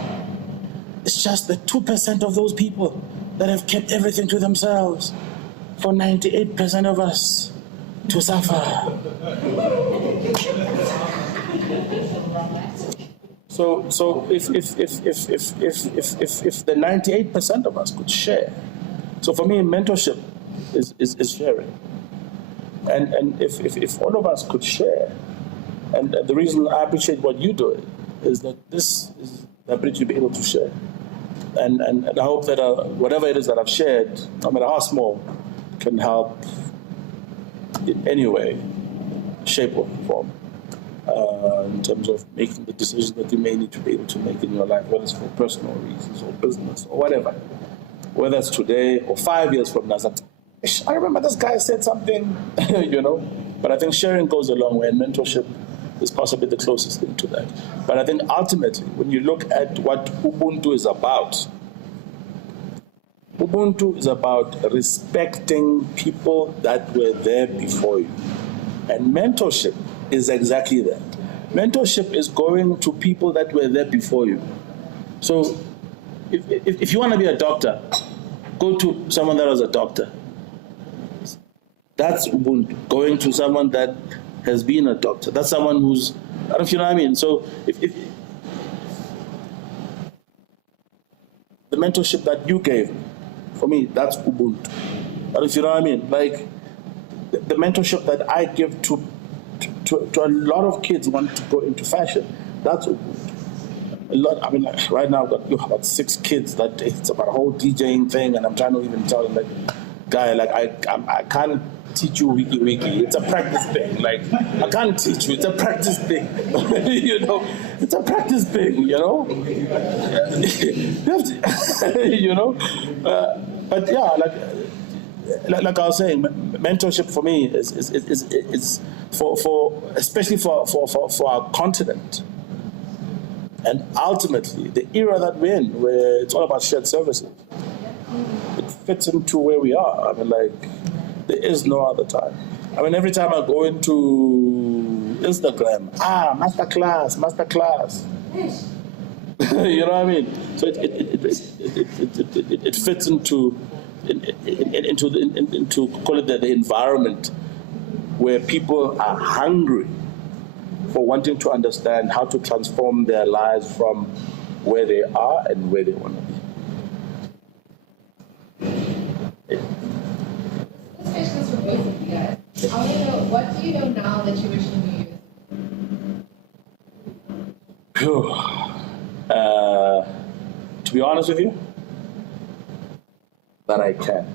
It's just the 2% of those people that have kept everything to themselves for 98% of us to suffer. So if the 98% of us could share, so for me, mentorship is sharing. And if all of us could share, and the reason I appreciate what you do is that this is the ability to be able to share. And I hope that whatever it is that I've shared, no matter how small, can help in any way, shape or form, in terms of making the decisions that you may need to be able to make in your life, whether it's for personal reasons or business or whatever. Whether it's today or 5 years from now, I remember this guy said something, you know. But I think sharing goes a long way, and mentorship is possibly the closest thing to that. But I think ultimately, when you look at what Ubuntu is about respecting people that were there before you. And mentorship is exactly that. Mentorship is going to people that were there before you. So if you want to be a doctor, go to someone that was a doctor. That's Ubuntu, going to someone that has been a doctor. That's someone who's, I don't know if you know what I mean. So if the mentorship that you gave, for me, that's Ubuntu. I don't know if you know what I mean. Like, the mentorship that I give to a lot of kids who want to go into fashion, that's a lot. I mean, like right now I've got about 6 kids that it's about a whole DJing thing, and I'm trying to even tell them, like, guy, like I can't teach you wiki. It's a practice thing. Like, I can't teach you. It's a practice thing. You know, it's a practice thing. You know, you have to, you know. But yeah, like I was saying, mentorship for me is for especially for our continent, and ultimately the era that we're in, where it's all about shared services. It fits into where we are. I mean, like, there is no other time. I mean, every time I go into Instagram, masterclass. You know what I mean? So it fits into call it the environment where people are hungry for wanting to understand how to transform their lives from where they are and where they want to be. This question is for both of you guys. I want to know, what do you know now that you wish you knew To be honest with you, that I can.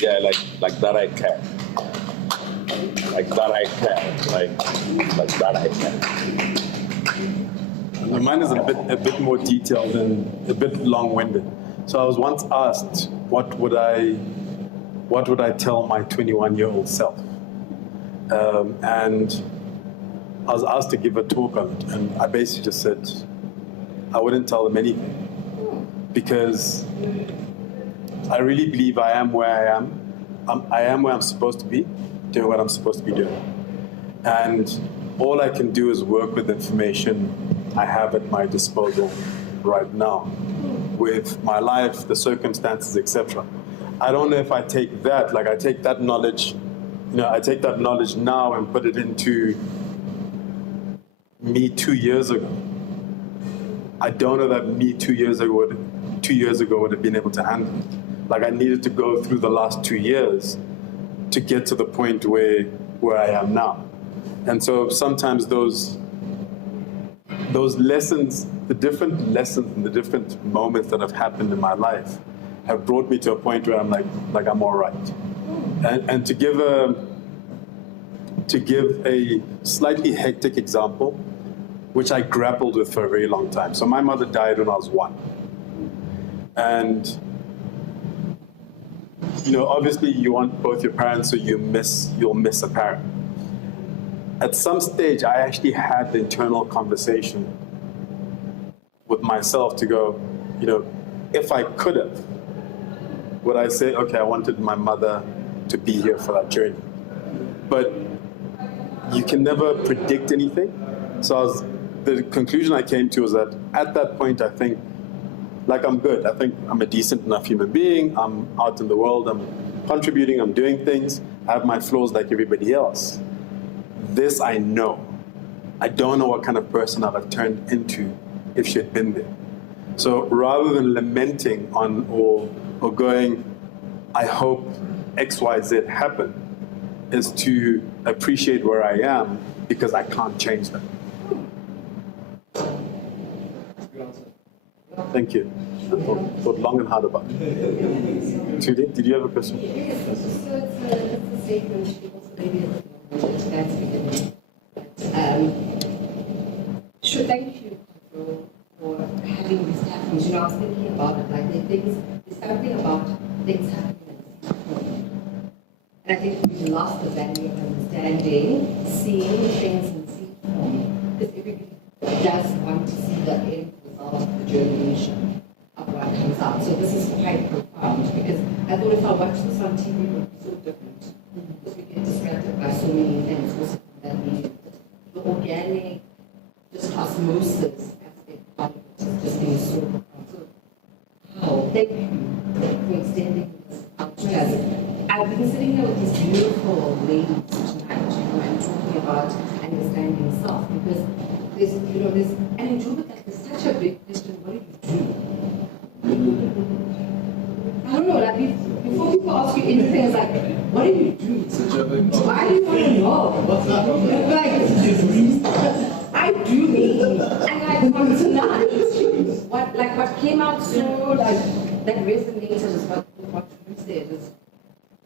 Yeah, like that I can. Like that I can. Like that I can. Mine is a bit more detailed and a bit long-winded. So I was once asked, what would I tell my 21-year-old self? And I was asked to give a talk on it, and I basically just said I wouldn't tell them anything, because I really believe I am where I am. I am where I'm supposed to be, doing what I'm supposed to be doing. And all I can do is work with information I have at my disposal right now, with my life, the circumstances, etc. I don't know if I take that, like I take that knowledge, I take that knowledge now and put it into me 2 years ago. I don't know that me 2 years ago would have been able to handle it. Like, I needed to go through the last 2 years to get to the point where I am now. And so sometimes those lessons, the different lessons and the different moments that have happened in my life have brought me to a point where I'm like I'm all right. And to give a slightly hectic example, which I grappled with for a very long time. So my mother died when I was 1. And, obviously you want both your parents, so you'll miss a parent. At some stage, I actually had the internal conversation with myself to go, if I could have, would I say, okay, I wanted my mother to be here for that journey. But you can never predict anything. So the conclusion I came to was that at that point, I think, I'm good. I think I'm a decent enough human being. I'm out in the world. I'm contributing. I'm doing things. I have my flaws like everybody else. This I know. I don't know what kind of person I'd have turned into if she had been there. So rather than lamenting on or going, I hope X, Y, Z happen, is to appreciate where I am because I can't change that. Thank you. I thought long and hard about it. Judy, did you have a question? Yes, so it's a statement, also maybe that's beginning. Thank you for having these platforms. I was thinking about it, there's something about things happening at the point. And I think we lost the value of understanding, seeing things in seed form, because everybody does want to see the end result of the germination of what comes out. So this is quite profound, because I thought if I watched this on TV, it would be so different. Because we get distracted by so many things, also from that medium. The organic, just osmosis aspect of it is just being so profound. So, thank you for extending this out to us. I've been sitting here with these beautiful ladies tonight, and talking about understanding self, because there's, and in Joburg, there's such a big question, what do you do? I don't know, before we I do need, and like from tonight, what came out so that resonated is what you said is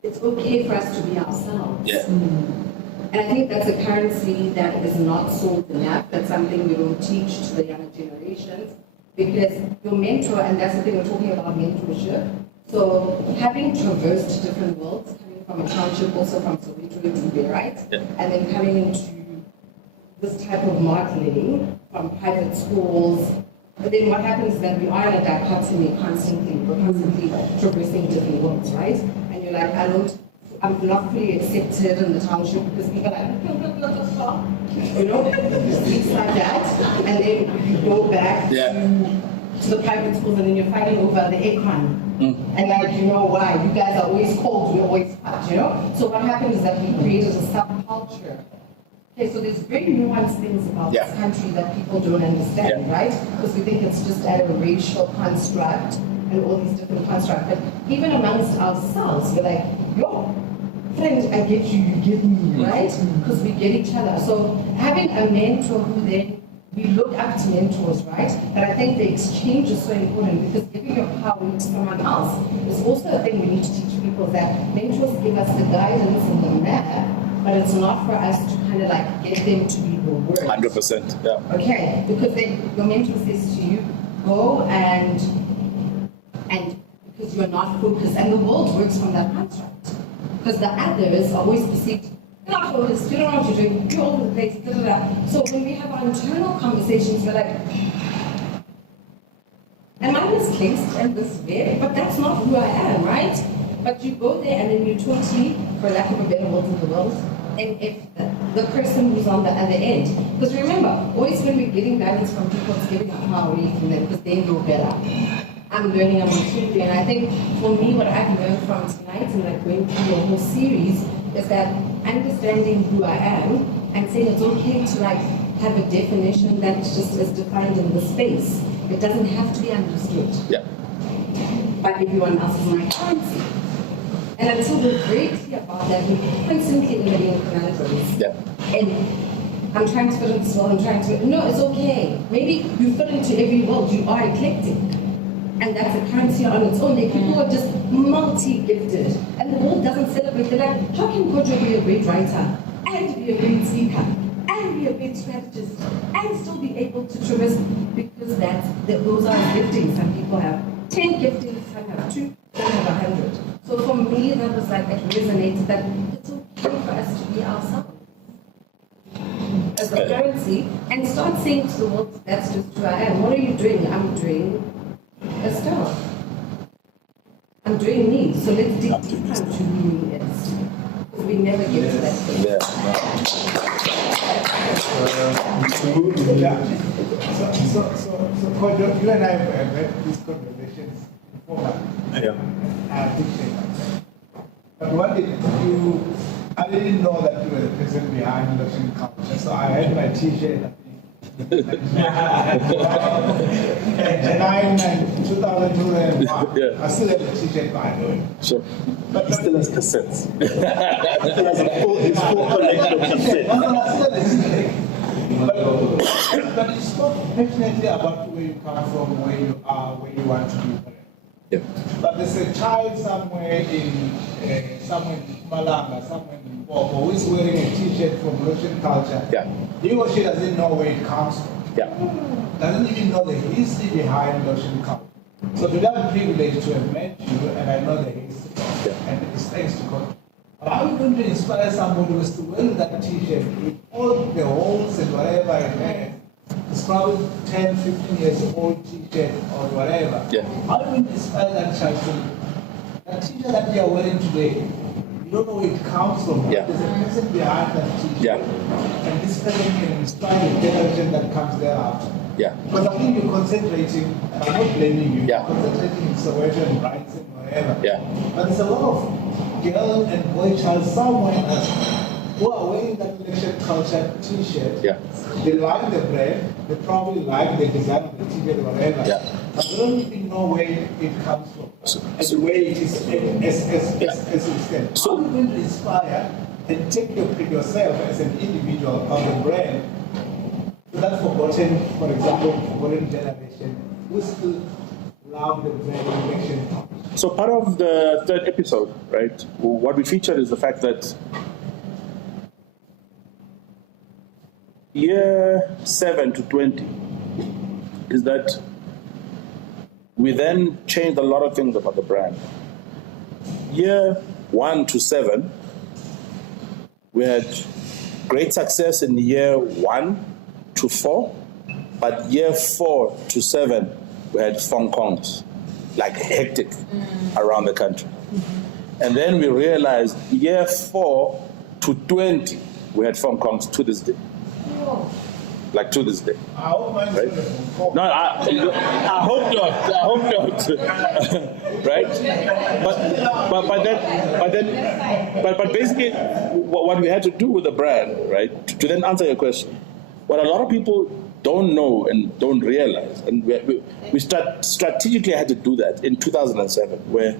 it's okay for us to be ourselves. Yeah. And I think that's a currency that is not sold enough. That's something we don't teach to the younger generations because your mentor, and that's the thing we're talking about mentorship. So having traversed different worlds, coming from a township, also from Soweto TV, right? Yeah. And then coming into this type of modeling from private schools. But then what happens is that we are in a dichotomy constantly. We're constantly traversing different worlds, right? And you're like, I'm not fully accepted in the township because people are like, you know, things like that. And then you go back to the private schools and then you're fighting over the acorn. And like, you know why? You guys are always cold, we're always hot, you know? So what happens is that we created a subculture. Okay, so there's very nuanced things about this country that people don't understand, right? Because we think it's just a racial construct and all these different constructs. But even amongst ourselves, we're like, yo, friend, I get you, you get me, right? Because we get each other. So having a mentor who then, we look up to mentors, right? But I think the exchange is so important because giving your power to someone else is also a thing we need to teach people that mentors give us the guidance and the map, but it's not for us to kind of like get them to be the word. 100%, yeah. Okay, because then your mentor says to you, go and because you're not focused, and the world works from that construct. Because the others are always perceived, you're not focused, you don't know what you're doing, you're all over the place, da, da, da. So when we have our internal conversations, we're like, am I misplaced in this way? But that's not who I am, right? But you go there and then you totally, for lack of a better word in the world, and if the person who's on the other end. Because remember, always when we're getting guidance from people, it's giving our power away from them because they know better. I'm learning, I'm streetwear, and I think for me, what I've learned from tonight and like going through the whole series is that understanding who I am and saying it's okay to like have a definition that just is defined in the space. It doesn't have to be understood by everyone else in my currency. And until we're very clear about that, we're constantly living in conundrums. And I'm trying to fit into this world, no, it's okay. Maybe you fit into every world, you are eclectic. And that's a currency on its own. Like people who are just multi-gifted. And the world doesn't celebrate. They're like, how can Kojo be a great writer, and be a great speaker, and be a great strategist, and still be able to traverse? Because those are giftings. Some people have 10 giftings, some have 2, some have 100. So for me, that was like, it resonates that it's okay for us to be ourselves as a currency and start saying to the world, that's just who I am. What are you doing? I'm doing a star. I'm doing me. So let's dig deeper into who me is. Because we never get to that stage. So Kojo, you and I have had these conversations before. But what did you, I didn't know that you were the person behind Luxury Culture, so I had my t-shirt, I think, 2001. I still have the t-shirt by the way. Sure. But Still has cassettes. Still has a full collection of cassettes. But you spoke passionately about where you come from, where you are, where you want to be. But there's a child somewhere in Malanga, somewhere in Bobo, who is wearing a t-shirt from Russian culture. He or she doesn't know where it comes from. Doesn't even know the history behind Russian culture. So today I'm privileged to have met you, and I know the history. And it's thanks to God. But how are you going to inspire somebody who is to wear that t-shirt with all the holes and whatever it has? It's probably 10, 15 years old t-shirt or whatever. How do you inspire that child to that t-shirt that you are wearing today? You don't know where it comes from. There's a person behind that t-shirt. And this person can inspire the generation that comes thereafter. Because I think you're concentrating, and I'm not blaming you, you're concentrating in Soweto and Brighton and wherever. But there's a lot of girl and boy child somewhere who are wearing that Luxury Culture t-shirt. They like the brand, they probably like the design of the t-shirt or whatever. But they don't even know where it comes from and the way it is as it stands. So how are you going to inspire and take yourself as an individual of the brand to that forgotten, for example, forgotten generation who still love the brand connection? So part of the third episode, right, what we featured is the fact that year 7 to 20 is that we then changed a lot of things about the brand. Year 1 to 7, we had great success in year 1 to 4, but year 4 to 7, we had phone calls, like hectic around the country. And then we realized year 4 to 20, we had phone calls to this day. Like to this day. Right? No, I hope not. I hope not. Right? But basically, what we had to do with the brand, right, to then answer your question, what a lot of people don't know and don't realize, and we strategically had to do that in 2007, where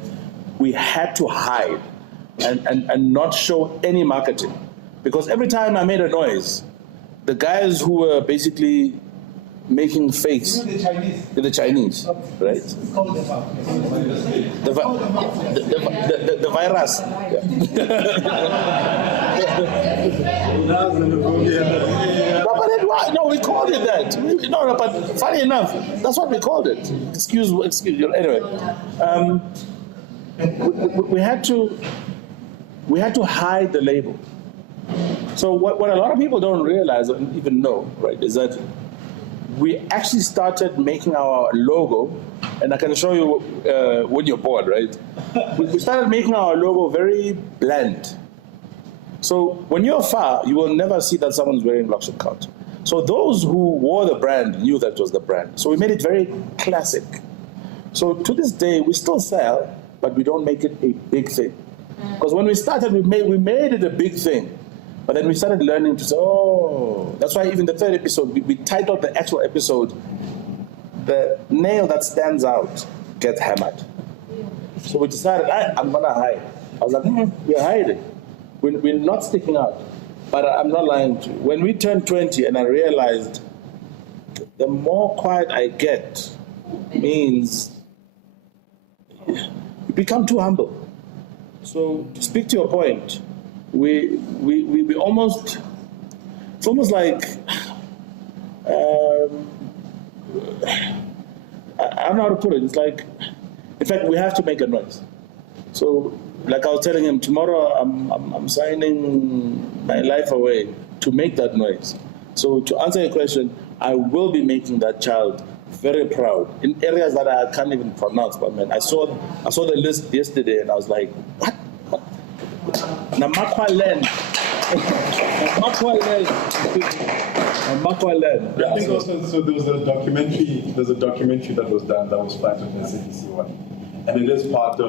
we had to hide and not show any marketing, because every time I made a noise, the guys who were basically making fakes, the Chinese, right? The virus. No, we called it that. No, but funny enough, that's what we called it. Excuse you. Anyway, we had to hide the label. So what a lot of people don't realize or even know, right, is that we actually started making our logo, and I can show you when you're bored, right? We started making our logo very bland. So when you're far, you will never see that someone's wearing luxury culture. So those who wore the brand knew that was the brand. So we made it very classic. So to this day, we still sell, but we don't make it a big thing. Because when we started, we made it a big thing. But then we started learning to say, oh, that's why even the third episode, we titled the actual episode, "The Nail That Stands Out Gets Hammered." So we decided, I'm going to hide. I was like, we're hiding. We're not sticking out. But I'm not lying to you. When we turned 20 and I realized the more quiet I get means you become too humble. So to speak to your point, we almost, it's almost like, I don't know how to put it. It's like, in fact, we have to make a noise. So, like I was telling him, tomorrow I'm signing my life away to make that noise. So to answer your question, I will be making that child very proud in areas that I can't even pronounce. But man, I saw the list yesterday and I was like, what? Namakwa land. I think also, so there's a documentary that was done that was flagged on the CBC one, and it is part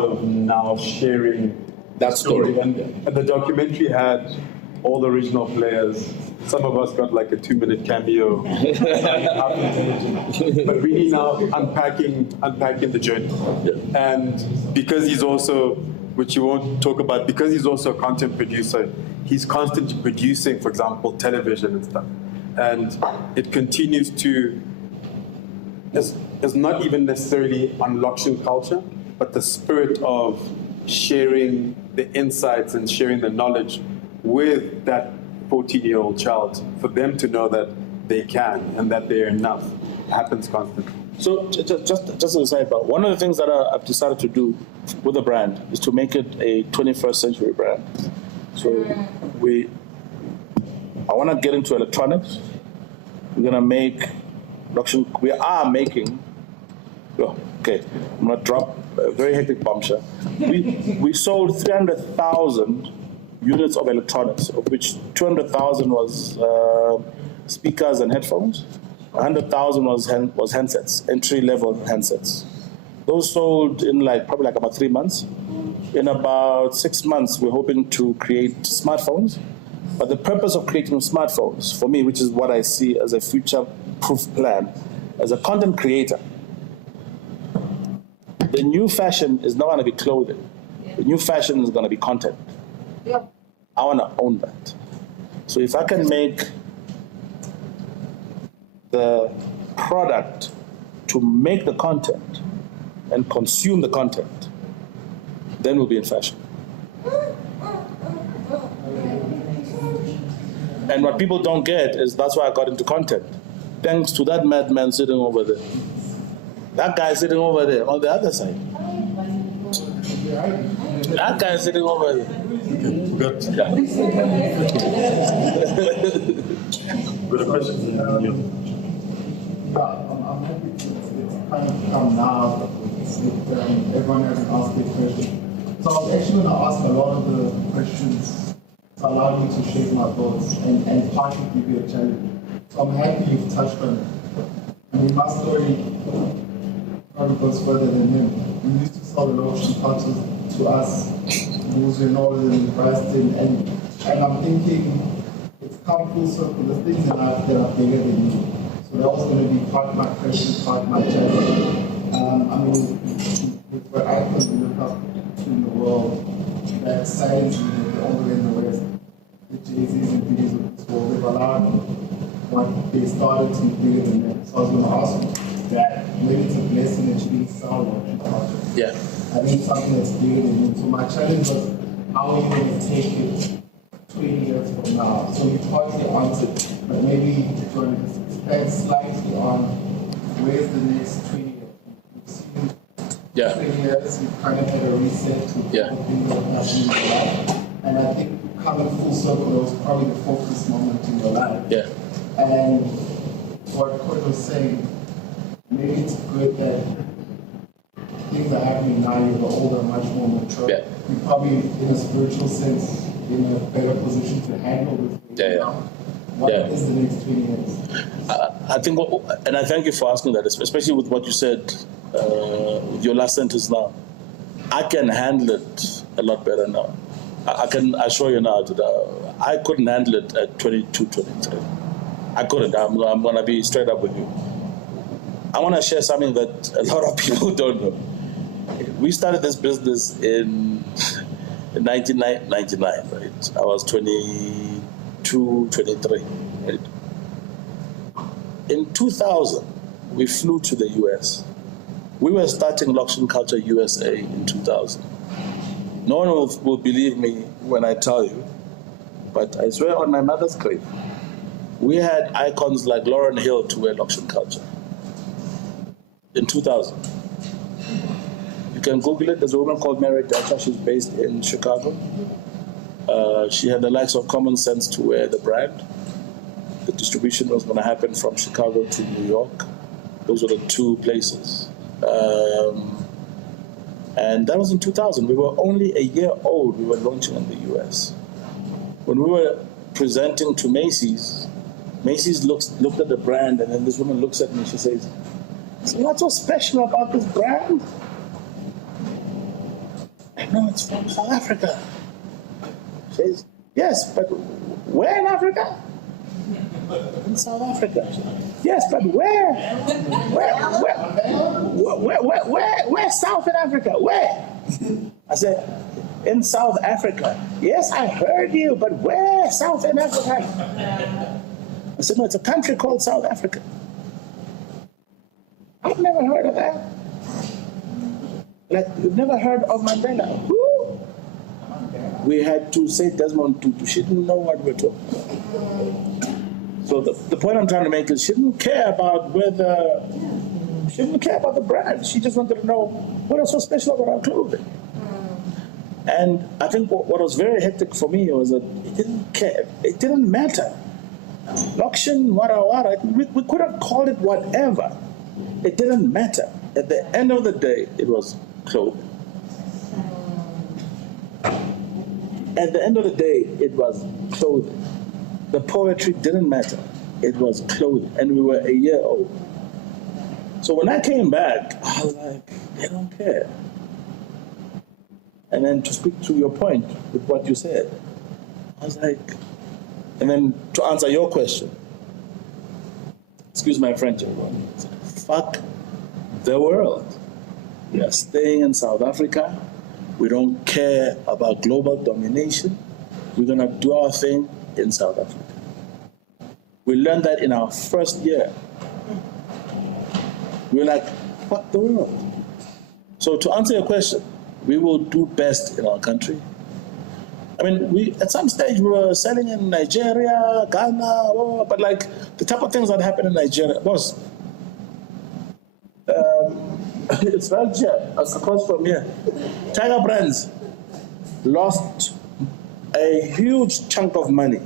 of now sharing that story. And the documentary had all the original players. Some of us got like a 2-minute cameo, but really now unpacking the journey. And because he's also, which you won't talk about, because he's also a content producer, he's constantly producing, for example, television and stuff. And it continues to, it's not even necessarily unlocking culture, but the spirit of sharing the insights and sharing the knowledge with that 14-year-old child, for them to know that they can and that they're enough, happens constantly. So just as a side bar, one of the things that I've decided to do with the brand is to make it a 21st century brand. So I want to get into electronics. We are making, okay, I'm going to drop a very hectic bombshell. We sold 300,000 units of electronics, of which 200,000 was speakers and headphones. 100,000 was handsets, entry-level handsets. Those sold in probably about 3 months. In about 6 months, we're hoping to create smartphones. But the purpose of creating smartphones, for me, which is what I see as a future-proof plan, as a content creator, the new fashion is not going to be clothing. The new fashion is going to be content. Yeah. I want to own that. So if I can make the product to make the content and consume the content, then we'll be in fashion. And what people don't get is that's why I got into content. Thanks to that madman sitting over there. That guy sitting over there on the other side. That guy sitting over there. Good. Yeah. Good question. I'm happy to kind of come now. Everyone hasn't asked their question. So I was actually going to ask a lot of the questions to allow me to share my thoughts and partly give you a challenge. So I'm happy you've touched on it. I mean, my story probably goes further than him. We used to sell the lotion pouches to us, who's in Northern and Preston, and I'm thinking it's come full circle. There's things in life that are bigger than you. So that was going to be part of my question, part of my challenge. I mean, with what I can look up to in the world, that science is all the way in the West, the Jay-Z's and B's of this world, they've allowed what they started to be bigger than them. So I was going to ask you that maybe it's a blessing that you didn't sell what you thought. Yeah. I think something that's bigger than you. So my challenge was, how are you going to take it 20 years from now? So you partly answered, but maybe you want to expand slightly on where's the next 20 years? We've seen 20 years, we've kind of had a reset to things that have happened in your life. And I think coming full circle, that was probably the focus moment in your life. Yeah. And what Kurt was saying, maybe it's good that things are happening now, you're older, much more mature. Yeah. You're probably, in a spiritual sense, in a better position to handle this. What is the next 20 years? I think, and I thank you for asking that, especially with what you said with your last sentence now. I can handle it a lot better now. I can assure you now that I couldn't handle it at 22, 23. I couldn't. I'm going to be straight up with you. I want to share something that a lot of people don't know. We started this business in 1999, right? I was 22, 23. Right? In 2000, we flew to the US. We were starting Loction Culture USA in 2000. No one will believe me when I tell you, but I swear on my mother's grave, we had icons like Lauryn Hill to wear Loction Culture in 2000. You can Google it. There's a woman called Mary Dutcher. She's based in Chicago. She had the likes of Common Sense to wear the brand. The distribution was going to happen from Chicago to New York. Those were the two places. And that was in 2000. We were only a year old. We were launching in the US. When we were presenting to Macy's, Macy's looked at the brand, and then this woman looks at me and she says, "So what's so special about this brand?" "No, it's from South Africa." She says, "Yes, but where in Africa?" "In South Africa." "Yes, but where? Where South in Africa? Where?" I said, "In South Africa." "Yes, I heard you, but where South in Africa?" I said, "No, it's a country called South Africa." "I've never heard of that." "Like, you've never heard of Mandela?" "Who?" We had to say Desmond Tutu. She didn't know what we're talking about. So the point I'm trying to make is she didn't care about she didn't care about the brand. She just wanted to know what was so special about our clothing. And I think what was very hectic for me was that it didn't care. It didn't matter. Loction, wara, we could have called it whatever. It didn't matter. At the end of the day, it was clothing. At the end of the day, it was clothing. The poetry didn't matter. It was clothing. And we were a year old. So when I came back, I was like, I don't care. And then to speak to your point with what you said, I was like, and then to answer your question, excuse my French, everyone, I said, fuck the world. We are staying in South Africa. We don't care about global domination. We're going to do our thing in South Africa. We learned that in our first year. We're like, fuck the world. So to answer your question, we will do best in our country. I mean, at some stage we were selling in Nigeria, Ghana, but like the type of things that happen in Nigeria was, it's right here, across from here. Tiger Brands lost a huge chunk of money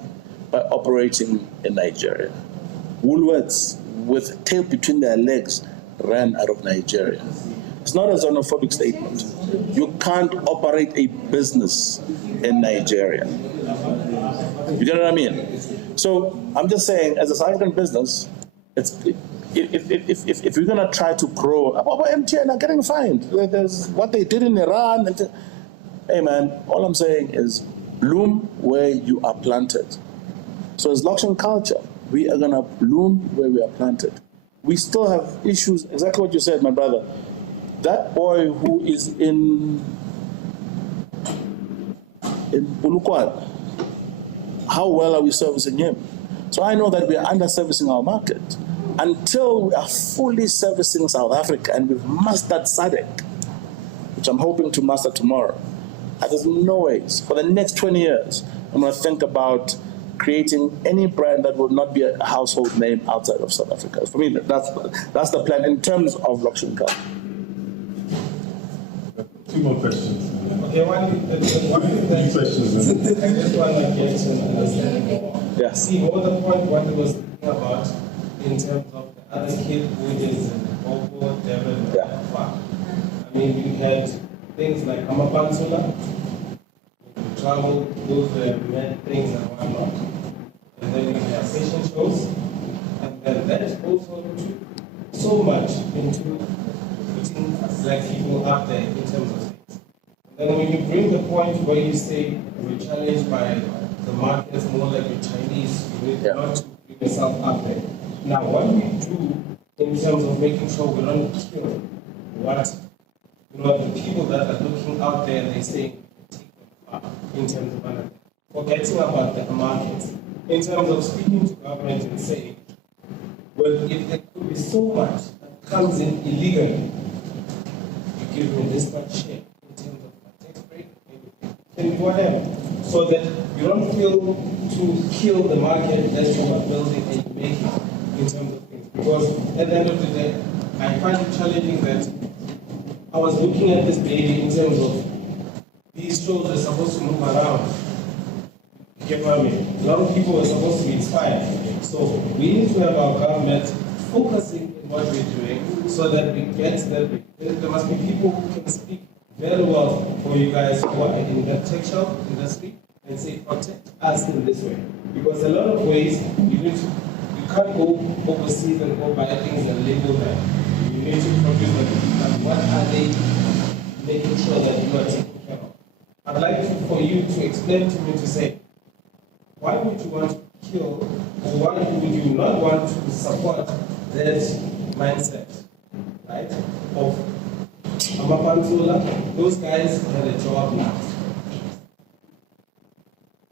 by operating in Nigeria. Woolworths, with tail between their legs, ran out of Nigeria. It's not a xenophobic statement. You can't operate a business in Nigeria. You get what I mean? So I'm just saying, as a South African business, if you're gonna try to grow, MTN are getting fined. There's what they did in Iran. Hey man, all I'm saying is bloom where you are planted. So as Lakshan culture, we are gonna bloom where we are planted. We still have issues, exactly what you said, my brother. That boy who is in Bulukwan, how well are we servicing him? So I know that we are under-servicing our market. Until we are fully servicing South Africa and we've mastered SADC, which I'm hoping to master tomorrow, there's no ways. For the next 20 years, I'm going to think about creating any brand that will not be a household name outside of South Africa. For me, that's the plan in terms of Lakshan culture. 2 more questions. Okay, one questions. I just want to get to understand more. Yeah. See, what the point Wandi was thinking about in terms of the other kid who is in Bobo, Devon, and Farm. I mean, we had things like Amapansula, travel, those were many things and whatnot. And then we have fashion shows. And then that is also so much into putting black people up there in terms of things. And then when you bring the point where you say we're challenged by the markets more like the Chinese, you need not to bring yourself up there. Now, what we do in terms of making sure we don't kill what, the people that are looking out there, they say, take them up in terms of money. Forgetting about the markets. In terms of speaking to government and saying, well, if there could be so much that comes in illegally, you give me this much share in terms of my tax break, and whatever, so that you don't feel to kill the market as you are building and you make it in terms of things. Because at the end of the day, I find it challenging that I was looking at this baby in terms of these shows are supposed to move around. You get what I mean? A lot of people are supposed to be inspired. So we need to have our government focusing on what we're doing so that we get that. There must be people who can speak very well for you guys who are in the textile industry and say, protect us in this way. Because a lot of ways you can't go overseas and go buy things and label them. You need to produce them. And what are they making sure that you are taking care of? I'd like for you to explain to me to say, why would you want to kill, or why would you not want to support that mindset, right? Of Amapansula, those guys had a job now.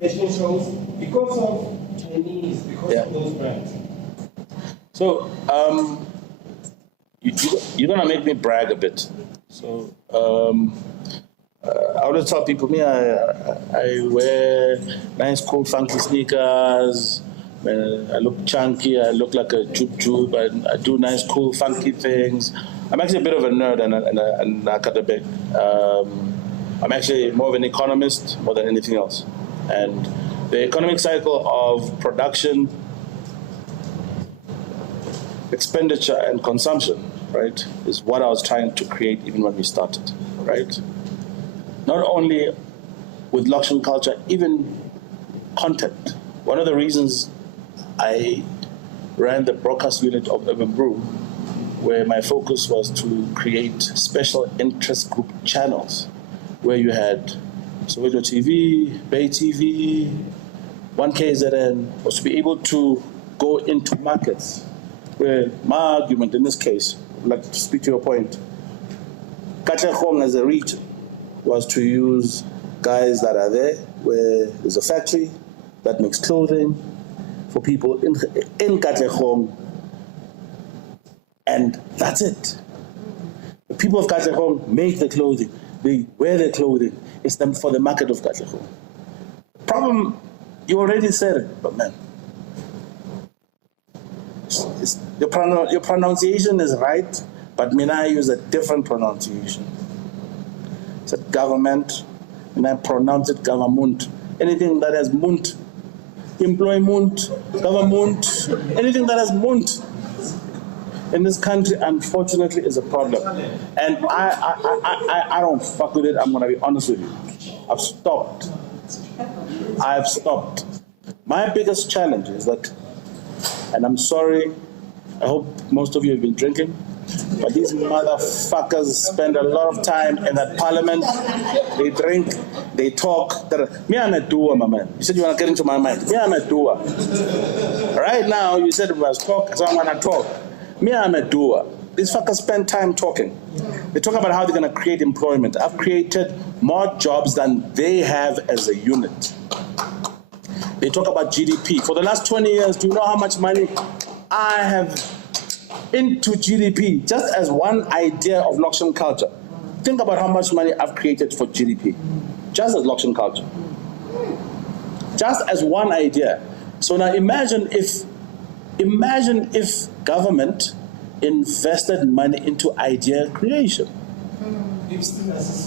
Fashion shows, because of Chinese, because of those brands. So, you're gonna make me brag a bit. So, I always tell people, I wear nice, cool, funky sneakers. I look chunky. I look like a jub. I do nice, cool, funky things. I'm actually a bit of a nerd and an academic. I'm actually more of an economist more than anything else. And the economic cycle of production, expenditure, and consumption, right, is what I was trying to create even when we started, right? Not only with Lakshan culture, even content. One of the reasons I ran the broadcast unit of Urban Brew, where my focus was to create special interest group channels, where you had Soweto TV, Bay TV, 1KZN, was to be able to go into markets where my argument in this case, I'd like to speak to your point, Katlehong as a region was to use guys that are there, where there's a factory that makes clothing for people in Katlehong, and that's it. The people of Katlehong make the clothing, they wear their clothing. It's them for the market of Katlehong. Problem, you already said it, but man, your pronunciation is right, but I use a different pronunciation. It's a government, and I pronounce it government. Anything that has munt, employment, government, anything that has munt in this country, unfortunately, is a problem. And I don't fuck with it. I'm gonna be honest with you. I've stopped. My biggest challenge is that, and I'm sorry, I hope most of you have been drinking, but these motherfuckers spend a lot of time in that parliament. They drink, they talk. Me, I'm a doer, my man. You said you want to get into my mind. Me, I'm a doer. Right now, you said we must talk, so I'm going to talk. Me, I'm a doer. These fuckers spend time talking. They talk about how they're going to create employment. I've created more jobs than they have as a unit. They talk about GDP. For the last 20 years, do you know how much money I have into GDP, just as one idea of Lokshan culture? Think about how much money I've created for GDP, just as Lokshan culture. Just as one idea. So now imagine if government invested money into idea creation.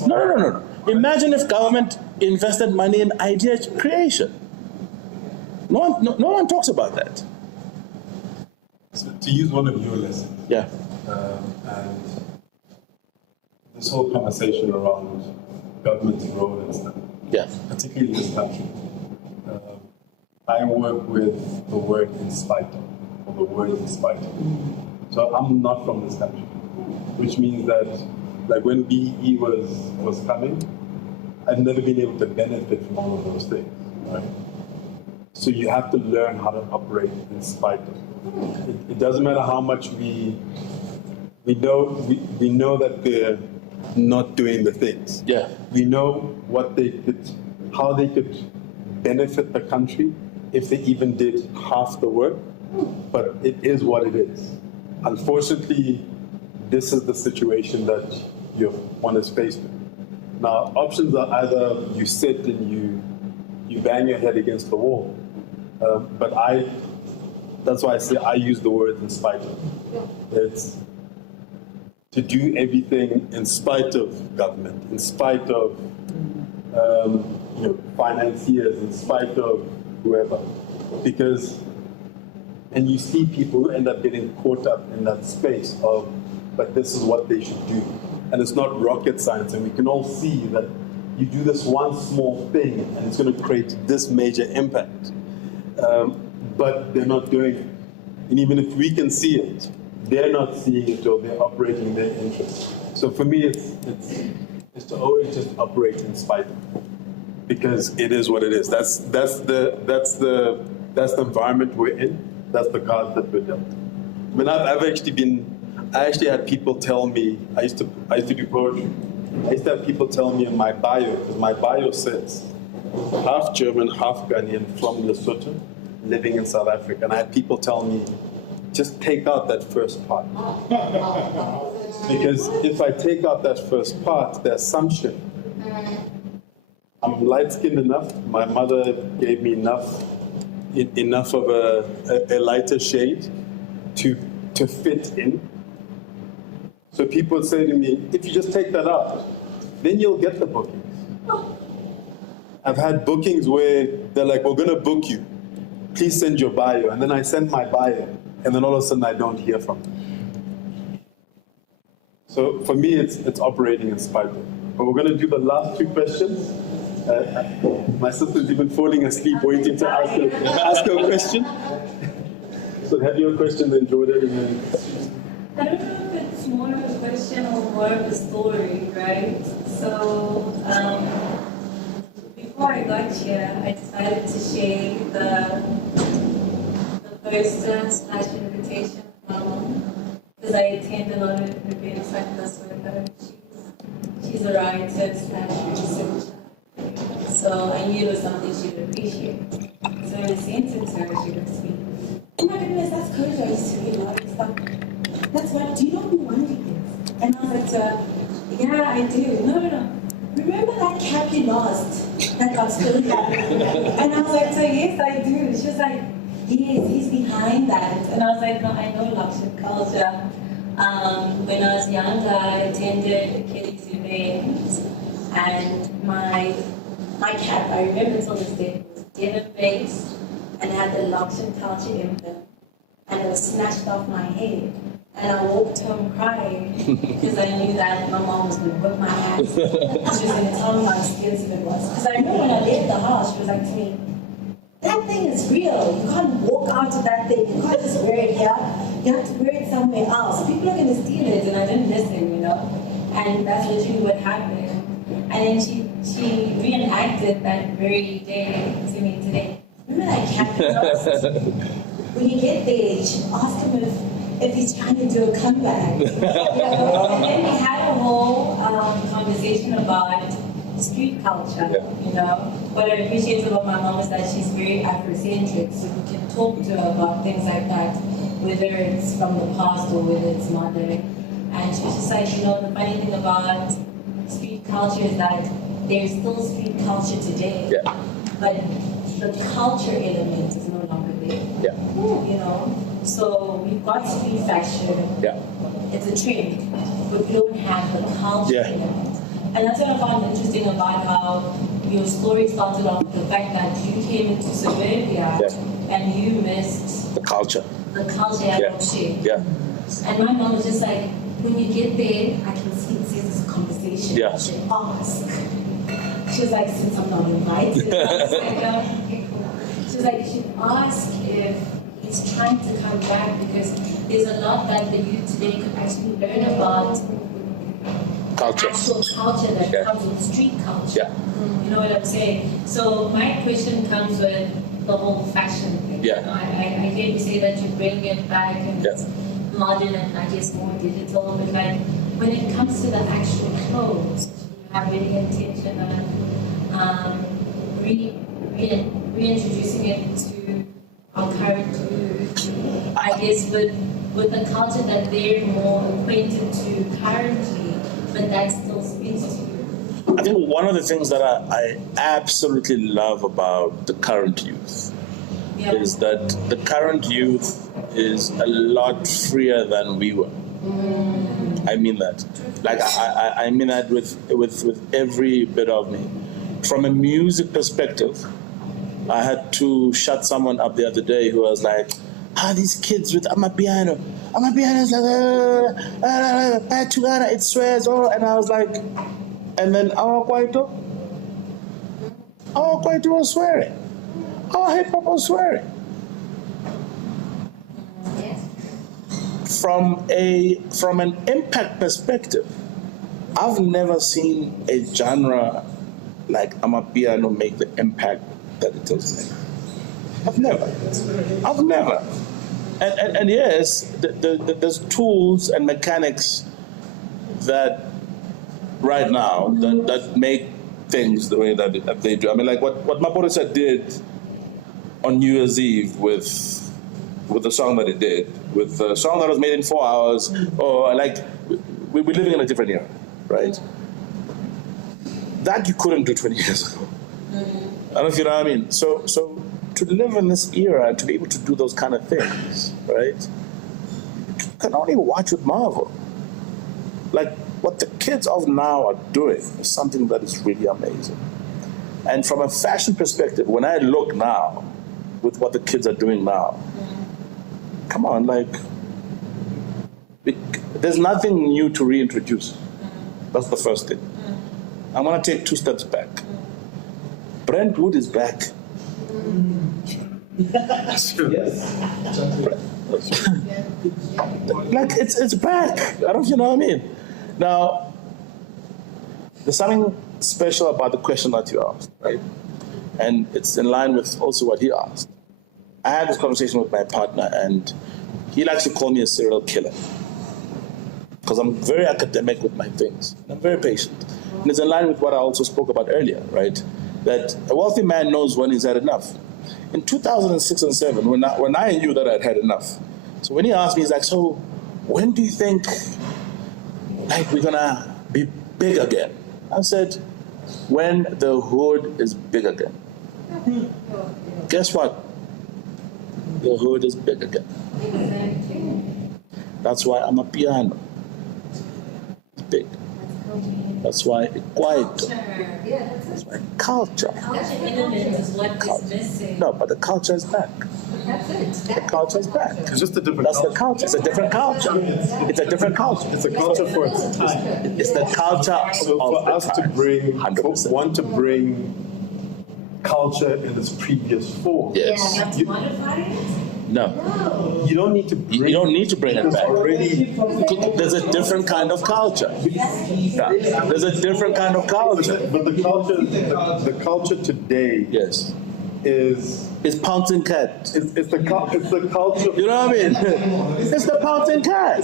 No. Imagine if government invested money in idea creation. No one talks about that. So to use one of your lessons, yeah, and this whole conversation around government's role and stuff, yeah, particularly in this country, I work with the word in spite of, or the word in spite of. So I'm not from this country, which means that, like when BE was coming, I've never been able to benefit from all of those things, right? So you have to learn how to operate in spite of. It doesn't matter how much we know that they're not doing the things. Yeah. We know how they could benefit the country if they even did half the work, but it is what it is. Unfortunately, this is the situation that one is faced with. Now, options are either you sit and you bang your head against the wall, but that's why I say I use the word in spite of. It's to do everything in spite of government, in spite of financiers, in spite of whoever. And you see people who end up getting caught up in that space of, but this is what they should do. And it's not rocket science, and we can all see that you do this one small thing and it's going to create this major impact. But they're not doing it. And even if we can see it, they're not seeing it, or they're operating in their interest. So for me, it's to always just operate in spite of, because it is what it is. That's the environment we're in. That's the cards that we're dealt. I mean, I actually had people tell me, I used to do poetry. I used to have people tell me in my bio, because my bio says, half German, half Ghanaian, from Lesotho, living in South Africa. And I had people tell me, just take out that first part. Because if I take out that first part, the assumption, I'm light-skinned enough, my mother gave me enough of a lighter shade to fit in. So people say to me, if you just take that out, then you'll get the bookings. I've had bookings where they're like, we're gonna book you. Please send your bio. And then I send my bio, and then all of a sudden I don't hear from them. So for me, it's operating in spite of. But we're gonna do the last two questions. My sister's even falling asleep waiting to ask her question. So have your question then, Jordan. I don't know if it's more of a question or more of a story, right? So before I got here, I decided to share the poster/invitation because I attend a lot of events like this with her. She's she's a writer slash researcher. So I knew it was something she would appreciate. So when I sent it to her, she looked at me, oh my goodness, that's code I used to read a lot of stuff. That's what, do you know who Wandi is? And I was like to her, yeah, I do. No. Remember that cap you lost that got stolen? And I was like, so yes, I do. She was like, yes, he's behind that. And I was like, no, I know luxury culture. When I was younger, I attended Kelly's events, and my cap, I remember until this day, was denim-based and had the luxury culture emblem, and it was snatched off my head. And I walked home crying because I knew that my mom was going to whip my ass. She was going to tell me how expensive it was. Because I remember when I left the house, she was like to me, that thing is real. You can't walk out of that thing. You can't just wear it here. You have to wear it somewhere else. People are going to steal it. And I didn't listen, you know. And that's literally what happened. And then she reenacted that very day to me today. Remember that captain? When you get there, you should ask him if he's trying to do a comeback. And then we had a whole conversation about street culture, you know. What I appreciate about my mom is that she's very Afrocentric, so we can talk to her about things like that, whether it's from the past or whether it's modern. And she was just like, you know, the funny thing about street culture is that there's still street culture today, but the culture element is no longer there. You know? So we've got street fashion. It's a trend, but we don't have the culture element. And that's what I found interesting about how your story started off with the fact that you came into suburbia and you missed the culture. The culture And my mom was just like, when you get there, I can see it says it's a conversation. You should ask. She was like, since I'm not invited, I was like, okay, cool. She was like, you should ask if he's trying to come back, because there's a lot that the youth today could actually learn about culture. Actual culture that comes with street culture. You know what I'm saying? So my question comes with the whole fashion thing. You know, I hear you say that you bring it back and it's modern and I guess more digital, but like when it comes to the actual clothes, you have really intention of reintroducing it to our current youth, I guess with the culture that they're more acquainted to currently, but that still speaks to you. I think one of the things that I absolutely love about the current youth is that the current youth is a lot freer than we were. I mean that. Like I mean that with every bit of me. From a music perspective, I had to shut someone up the other day who was like, these kids with amapiano is like, it swears, and I was like, and then our Kwaito was swearing. Our hip hop was swearing. From an impact perspective, I've never seen a genre like amapiano make the impact that it does make. I've never. And yes, there's tools and mechanics that right now that make things the way that they do. I mean, like what Maporisa did on New Year's Eve with the song that he did, with the song that was made in 4 hours, or like we're living in a different era, right? That you couldn't do 20 years ago. I don't know if you know what I mean. So to live in this era and to be able to do those kind of things, right? You can only watch with Marvel. Like what the kids of now are doing is something that is really amazing. And from a fashion perspective, when I look now with what the kids are doing now, come on, like there's nothing new to reintroduce. That's the first thing. I'm gonna take 2 steps back. Brentwood is back. Like it's back. I don't know if you know what I mean. Now, there's something special about the question that you asked, right? And it's in line with also what he asked. I had this conversation with my partner, and he likes to call me a serial killer. because I'm very academic with my things. I'm very patient. And it's in line with what I also spoke about earlier, right? That a wealthy man knows when he's had enough. In 2006 and 7, when I knew that I'd had enough, so when he asked me, he's like, so when do you think like we're gonna be big again? I said, when the hood is big again. Guess what? The hood is big again. That's why I'm a piano. It's big. That's why it's quiet. That's why culture. No, but the culture is back. The culture is back. It's just a different That's the culture. It's a different culture. It's a different culture. It's a culture for its time. It's the culture So of for us to bring, 100%. want to bring culture in its previous form. Yes. No. You don't need to bring, You don't need to bring it back. already. There's a different kind of culture. Yeah. There's a different kind of culture. But the culture today Yes. is It's pouncing cat. it's the culture. You know what I mean? It's the pouncing cat.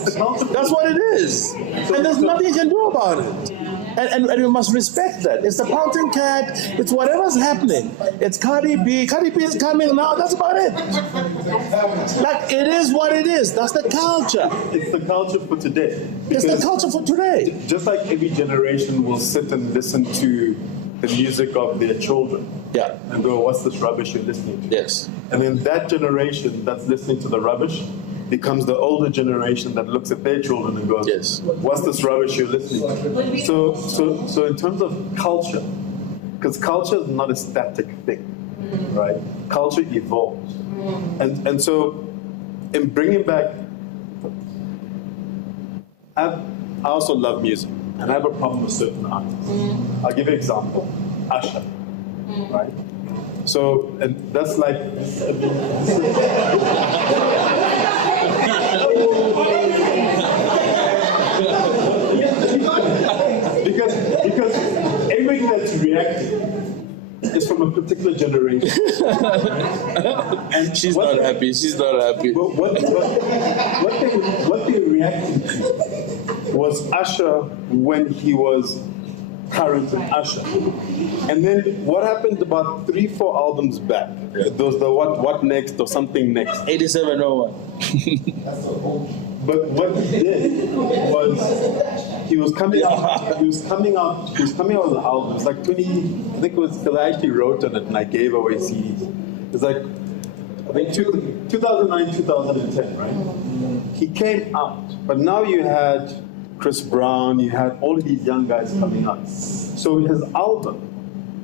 That's what it is. And there's nothing you can do about it. And you must respect that. It's the pouncing cat. It's whatever's happening. It's Cardi B. Cardi B is coming now. That's about it. Like, it is what it is. That's the culture. It's the culture for today. It's the Because culture for today. just like every generation will sit and listen to the music of their children Yeah. and go, what's this rubbish you're listening to? Yes. And then that generation that's listening to the rubbish becomes the older generation that looks at their children and goes, Yes. what's this rubbish you're listening to? So in terms of culture, because culture is not a static thing, right? Culture evolves. And so in bringing back, I also love music, and I have a problem with certain artists. I'll give you an example. Usher, right? So, and that's like, because everything that's reacting is from a particular generation. And She's not happy. She's not happy. what they reacted to was Usher when he was current and Usher. And then what happened about 3-4 albums back? There was the what next or something next. 8701. But what he did was he was coming out with an album. It's like 20, I think it was, because I actually wrote on it and I gave away CDs. It's like, I think 2009, 2010, right? He came out, but now you had Chris Brown, you had all of these young guys coming out. So his album,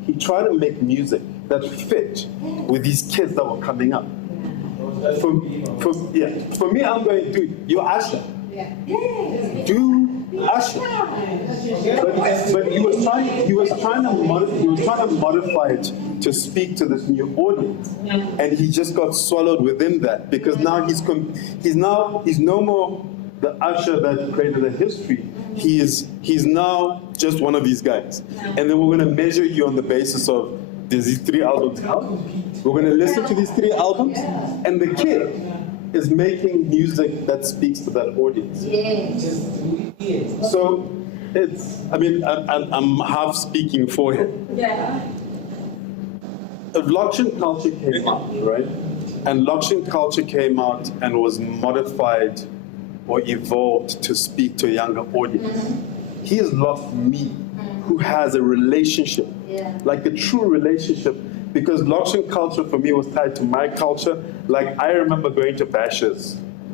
he tried to make music that fit with these kids that were coming up. For me, I'm going, dude, you're Usher. Do Usher. But he was trying to modify it to speak to this new audience, and he just got swallowed within that, because now he's no more the Usher that created a history. He's now just one of these guys, and then we're going to measure you on the basis of, there's these 3 albums out. We're going to listen to these 3 albums, and the kid is making music that speaks to that audience. So it's, I mean, I'm half speaking for him. Yeah. Loction culture came out, right? And Loction culture came out and was modified or evolved to speak to a younger audience. He has lost me, who has a relationship, like a true relationship, because Loction culture for me was tied to my culture. Like, I remember going to bashes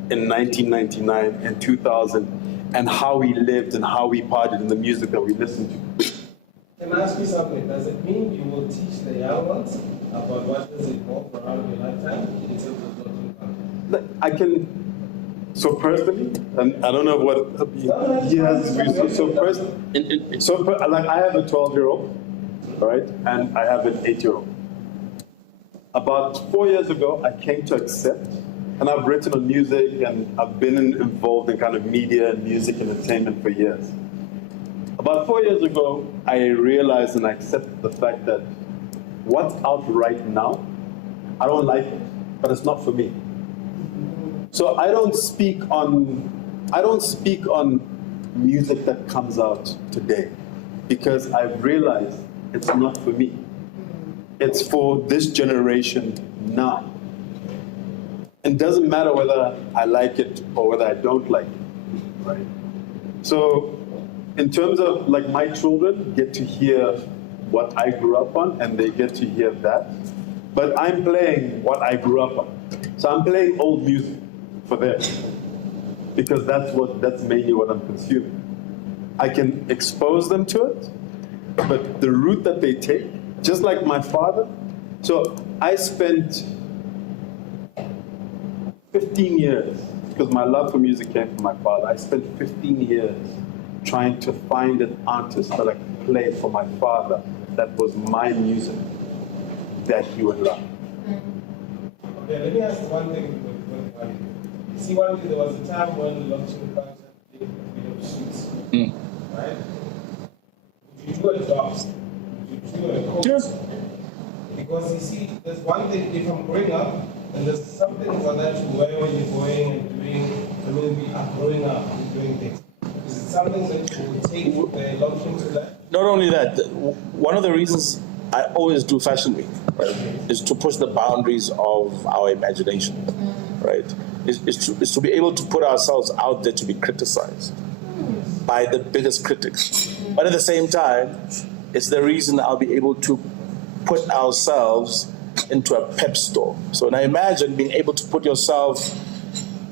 in 1999 and 2000 and how we lived and how we partied in the music that we listened to. Can I ask you something? Does it mean you will teach the young ones about what has evolved around your lifetime in terms of Loction culture? I can. So personally, and I don't know what he has. Like, I have a 12-year-old, right, and I have an 8-year-old. About 4 years ago, I came to accept, and I've written on music, and I've been involved in kind of media and music and entertainment for years. About 4 years ago, I realized and I accepted the fact that what's out right now, I don't like it, but it's not for me. So I don't speak on music that comes out today, because I've realized it's not for me. It's for this generation now. It doesn't matter whether I like it or whether I don't like it, right? So in terms of like my children get to hear what I grew up on and they get to hear that, but I'm playing what I grew up on. So I'm playing old music for them because that's mainly what I'm consuming. I can expose them to it, but the route that they take, just like my father. So I spent 15 years, because my love for music came from my father. I spent 15 years trying to find an artist that I could play for my father that was my music that he would love. Okay, let me ask one thing with Wandi. See, Wandi, there was a time when luxury culture did a bit of shoots, right? Would you do a drop? Would you do a coat? Yes. Because you see, there's one thing, if I'm growing up, and there's something for that to wear when you're going and doing, I mean, we are growing up and doing things. Is it something that you would take the luxury to that? Not only that, one of the reasons I always do Fashion Week, right, is to push the boundaries of our imagination, right? Is to be able to put ourselves out there to be criticized by the biggest critics. But at the same time, it's the reason I'll be able to put ourselves into a pep store. So now imagine being able to put yourself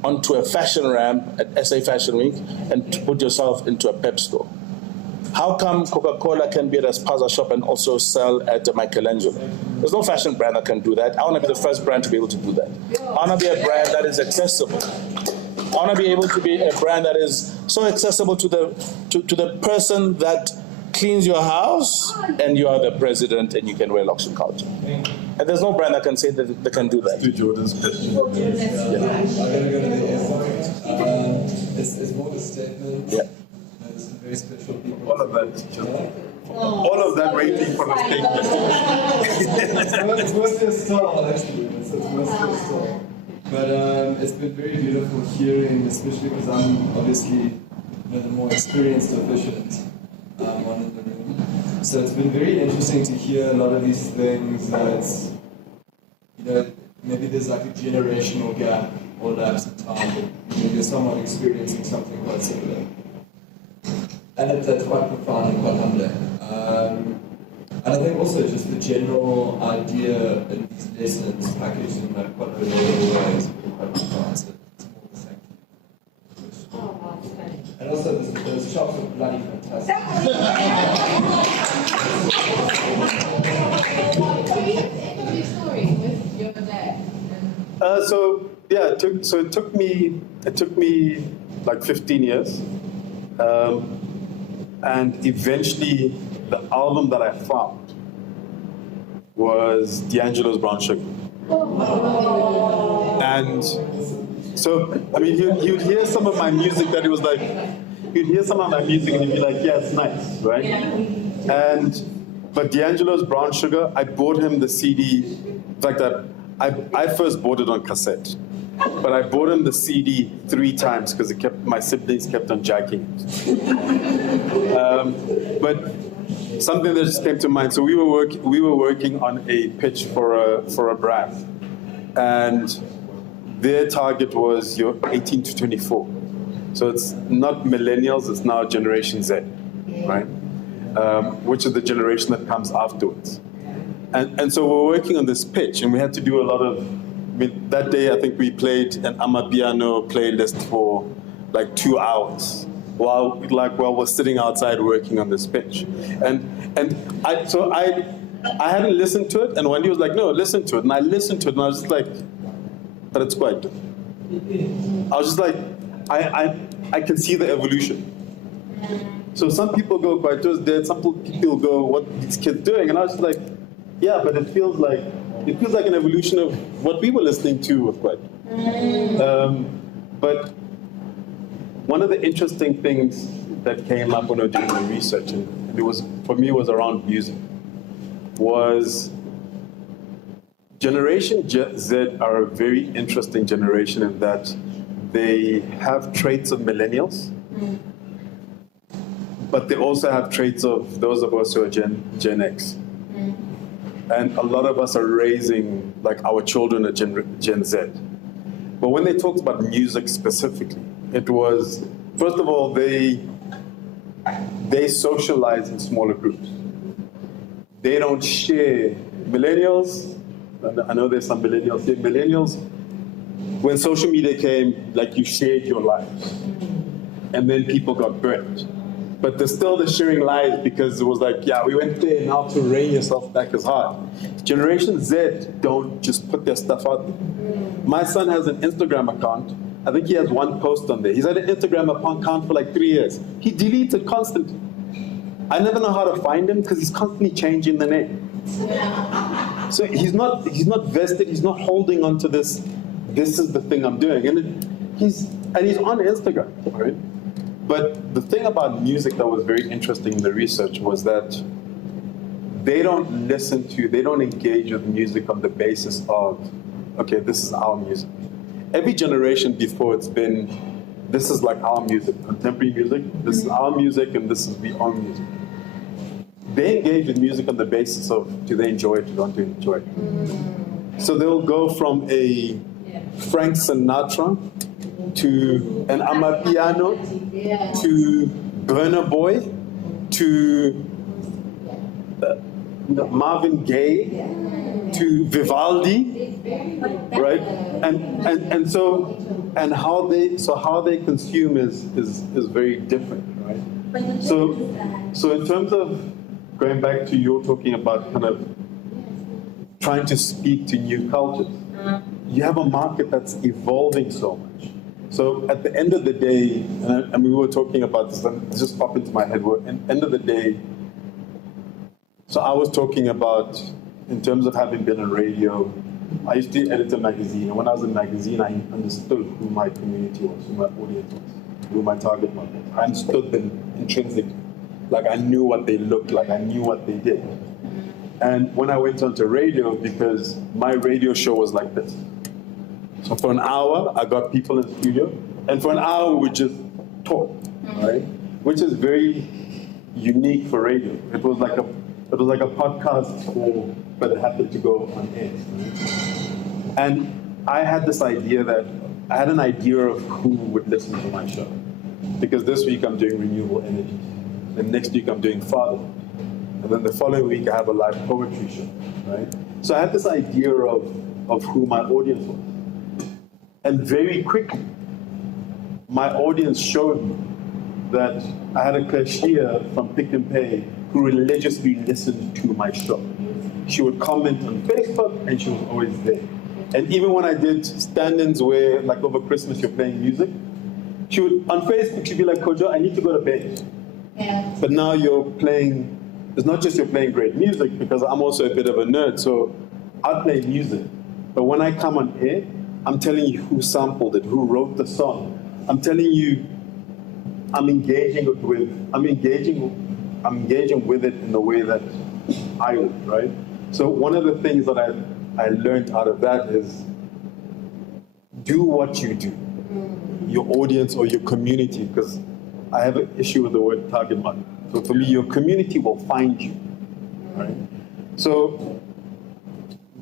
onto a fashion ramp at SA Fashion Week and to put yourself into a pep store. How come Coca-Cola can be at a spaza shop and also sell at Michelangelo? There's no fashion brand that can do that. I want to be the first brand to be able to do that. I want to be a brand that is accessible. I want to be able to be a brand that is so accessible to the person that cleans your house and you are the president and you can wear luxury culture. And there's no brand that can say that they can do that. To Jordan's question. I'm going to go to the airport. It's more a statement. Yeah. There's some very special people. All of that waiting for the statement. It's mostly a style, actually. It's mostly a style. But it's been very beautiful hearing, especially because I'm obviously the more experienced officiant one in the room. So it's been very interesting to hear a lot of these things that, maybe there's like a generational gap or lapse in time, but you're somewhat experiencing something quite similar. And that's quite profound and quite humbling. And I think also just the general idea in these lessons packaged in like quite a relatable way is quite profound. So it's more the thank you. And also those chops are bloody fantastic. Your story with your dad. It took me like 15 years, and eventually the album that I found was D'Angelo's Brown Sugar. And so, I mean, he would hear some of my music that he was like, he'd hear some of my music and he'd be like, yeah, it's nice, right? But D'Angelo's Brown Sugar, I bought him the CD. In fact, I first bought it on cassette, but I bought him the CD 3 times because my siblings kept on jacking it. But something that just came to mind. So we were working on a pitch for a brand, and their target was your 18 to 24. So it's not millennials; it's now Generation Z, right? Which is the generation that comes afterwards. And so we're working on this pitch, and we had to do a lot of. I mean, that day I think we played an Amapiano playlist for like 2 hours while we're sitting outside working on this pitch. And I hadn't listened to it, and Wandi was like, no, listen to it. And I listened to it, and I was just like, but it's quite good. I was just like, I can see the evolution. So some people go, quite just dead, some people go, what are these kids doing? And I was just like, yeah, but it feels like an evolution of what we were listening to with Quite. But one of the interesting things that came up when I was doing the research, and it was, for me, was around music, was Generation Z are a very interesting generation in that they have traits of millennials, but they also have traits of those of us who are Gen X. And a lot of us are raising, like, our children are Gen Z. But when they talked about music specifically, it was, first of all, they socialize in smaller groups. They don't share. Millennials, I know there's some millennials here. Millennials, when social media came, like, you shared your lives. And then people got burnt. But there's still the sharing lives because it was like, yeah, we went there, now to rein yourself back is hard. Generation Z don't just put their stuff out there. My son has an Instagram account. I think he has one post on there. He's had an Instagram account for like 3 years. He deletes it constantly. I never know how to find him because he's constantly changing the name. So he's not vested, he's not holding on to this is the thing I'm doing. And he's on Instagram, right? But the thing about music that was very interesting in the research was that they don't engage with music on the basis of, okay, this is our music. Every generation before it's been, this is like our music, contemporary music, this is our music and this is the own music. They engage with music on the basis of, do they enjoy it or don't they enjoy it? So they'll go from a Frank Sinatra to an Amapiano, to Burna Boy, to Marvin Gaye, to Vivaldi, right? And how they consume is very different, right? So in terms of going back to you talking about kind of trying to speak to new cultures, you have a market that's evolving so much. So at the end of the day, and we were talking about this, and it just popped into my head, at the end of the day, so I was talking about, in terms of having been on radio, I used to edit a magazine, and when I was in a magazine, I understood who my community was, who my audience was, who my target market was. I understood them intrinsically. Like, I knew what they looked like, I knew what they did. And when I went onto radio, because my radio show was like this. So for an hour, I got people in the studio, and for an hour, we would just talk, right? Which is very unique for radio. It was like a podcast, but it happened to go on air. Right? And I had an idea of who would listen to my show. Because this week I'm doing renewable energy. The next week I'm doing father. And then the following week I have a live poetry show, right? So I had this idea of who my audience was. And very quickly, my audience showed me that I had a cashier from Pick and Pay who religiously listened to my show. She would comment on Facebook and she was always there. And even when I did stand-ins where, like over Christmas, you're playing music, she would, on Facebook, she'd be like, Kojo, I need to go to bed. Yeah. But now you're playing, it's not just you're playing great music, because I'm also a bit of a nerd, so I play music. But when I come on air, I'm telling you who sampled it, who wrote the song. I'm telling you, I'm engaging with it in the way that I would, right? So one of the things that I learned out of that is do what you do, your audience or your community, because I have an issue with the word target market. So for me, your community will find you, right? So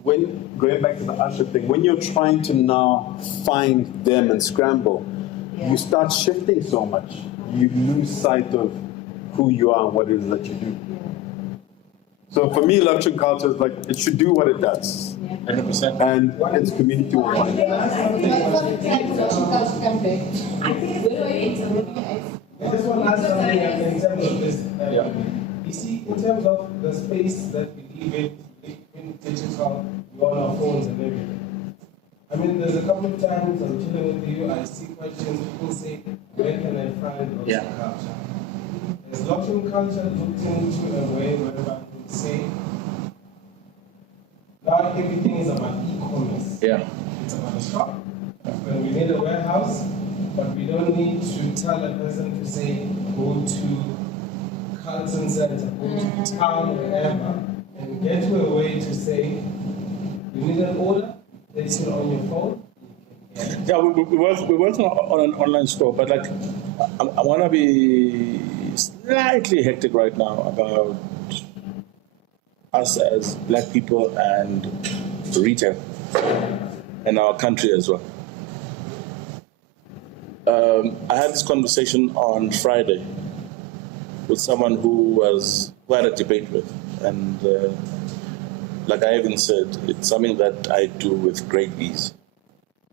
going back to the usher thing, when you're trying to now find them and scramble, you start shifting so much, you lose sight of who you are and what it is that you do. So for me, luxury culture is like, it should do what it does. 100%. And its community will find it. I just want to ask something in terms of this. You see, in terms of the space that we live in digital, we're on our phones and everything. I mean, there's a couple of times I'm chilling with you, I see questions, people say, where can I find luxury culture? Is luxury culture looked into a way where I would say, now everything is about e-commerce. Yeah. It's about a shop. When we need a warehouse, but we don't need to tell a person to say, go to Carlton Center, go to town, wherever, and get to a way to say, you need an order, place it on your phone. Yeah, we work on an online store, but like, I want to be slightly hectic right now about us as black people and retail in our country as well. I had this conversation on Friday with someone who I had a debate with, and like I even said, it's something that I do with great ease.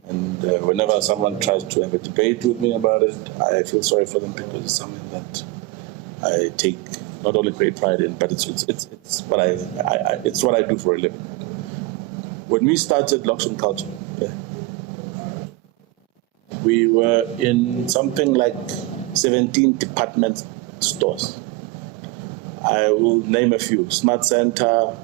And whenever someone tries to have a debate with me about it, I feel sorry for them because it's something that I take not only great pride in, but it's what it's what I do for a living. When we started Luxury Culture, we were in something like 17 department stores. I will name a few: Smart Center,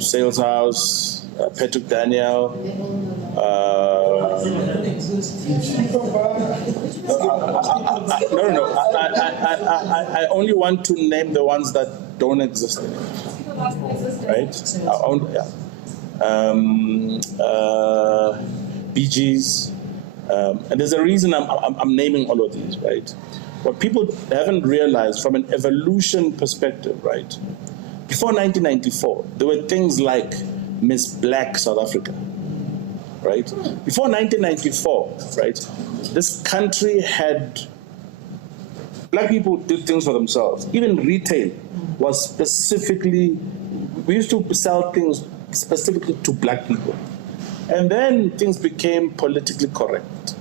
Sales House, Patrick Daniel. No. I only want to name the ones that don't exist anymore. Right? BGs. And there's a reason I'm naming all of these, right? What people haven't realized from an evolution perspective, right? Before 1994, there were things like Miss Black South Africa, right? Before 1994, right, this country had, black people did things for themselves. Even retail was specifically, we used to sell things specifically to black people. And then things became politically correct.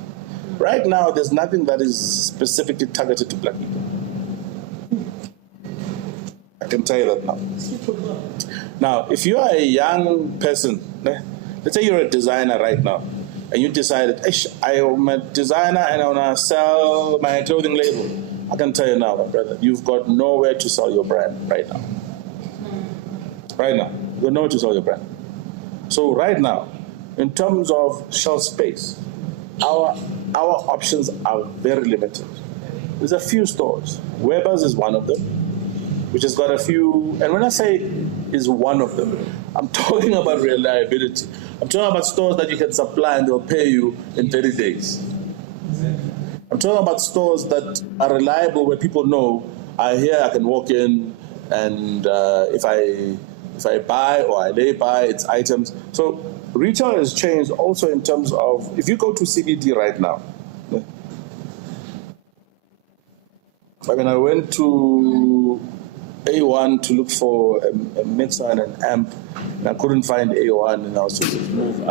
Right now, there's nothing that is specifically targeted to black people. I can tell you that now. Now, if you are a young person, let's say you're a designer right now, and you decided, I am a designer and I want to sell my clothing label. I can tell you now, my brother, you've got nowhere to sell your brand right now. Right now, you've got nowhere to sell your brand. So right now, in terms of shelf space, our options are very limited. There's a few stores. Weber's is one of them, which has got a few, and when I say is one of them, I'm talking about reliability. I'm talking about stores that you can supply and they'll pay you in 30 days. I'm talking about stores that are reliable, where people know, here I can walk in, and if I buy or I lay by, it's items. So retail has changed also in terms of, if you go to CBD right now, I mean, I went to A1 to look for a mixer and an amp, and I couldn't find A1, and I was supposed to move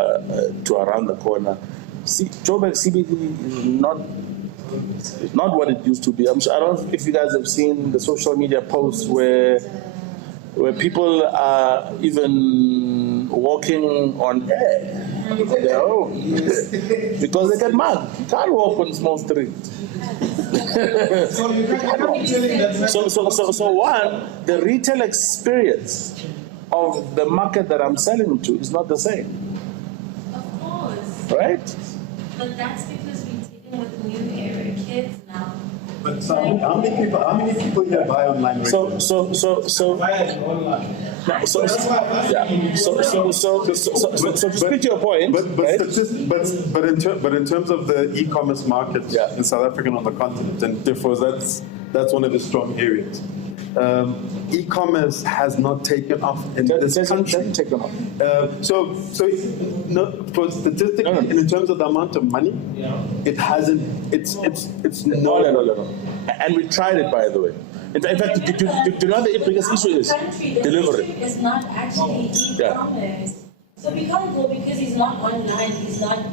to around the corner. Joburg CBD is not what it used to be. I'm sure, I don't know if you guys have seen the social media posts where people are even walking on air on their own because they get mugged. You can't walk on small streets. So one, the retail experience of the market that I'm selling to is not the same. Of course. Right? But that's because we're dealing with the new era kids now. But so how many people here buy online? So Buy online. to speak to your point, but right? in terms of the e-commerce market in South Africa and on the continent, and therefore that's one of the strong areas. E-commerce has not taken off in this country. Taken off. So for statistically, and in terms of the amount of money, it hasn't. It's no. And we tried it, by the way. In fact, do you know the biggest issue is delivery? The issue is not actually e-commerce. So we can't go because he's not online. He's not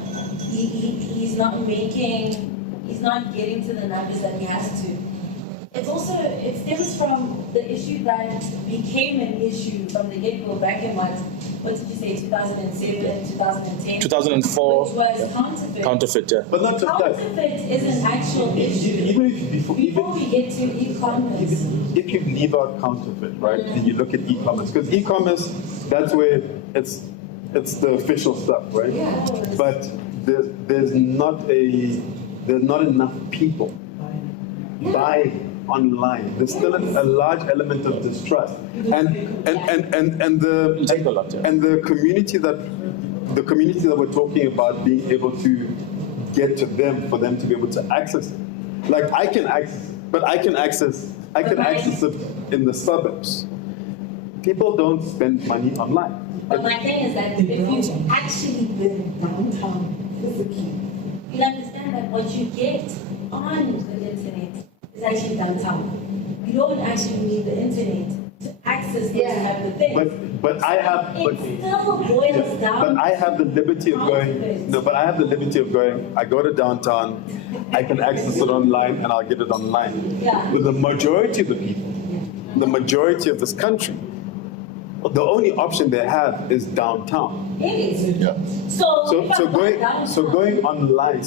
getting to the numbers that he has to. It stems from the issue that became an issue from the get-go back in what did you say, 2007, 2010? 2004. Which was counterfeit. Counterfeit, yeah. But not just that. Counterfeit is an actual issue. Even if before we get to e-commerce. If you leave out counterfeit, right, and you look at e-commerce, because e-commerce, that's where it's the official stuff, right? Yeah. But there's not enough people buying online. There's still a large element of distrust, and the community that we're talking about being able to get to them for them to be able to access it. Like I can access it in the suburbs. People don't spend money online. But my thing is that if you actually live downtown physically, you'll understand that what you get on the internet is actually downtown. You don't actually need the internet to access those type of things. But I have. It still boils down. But I have the liberty of going. No, but I have the liberty of going. I go to downtown. I can access it online, and I'll get it online. Yeah. With the majority of the people, the majority of this country, the only option they have is downtown. It is. Yeah. So going online.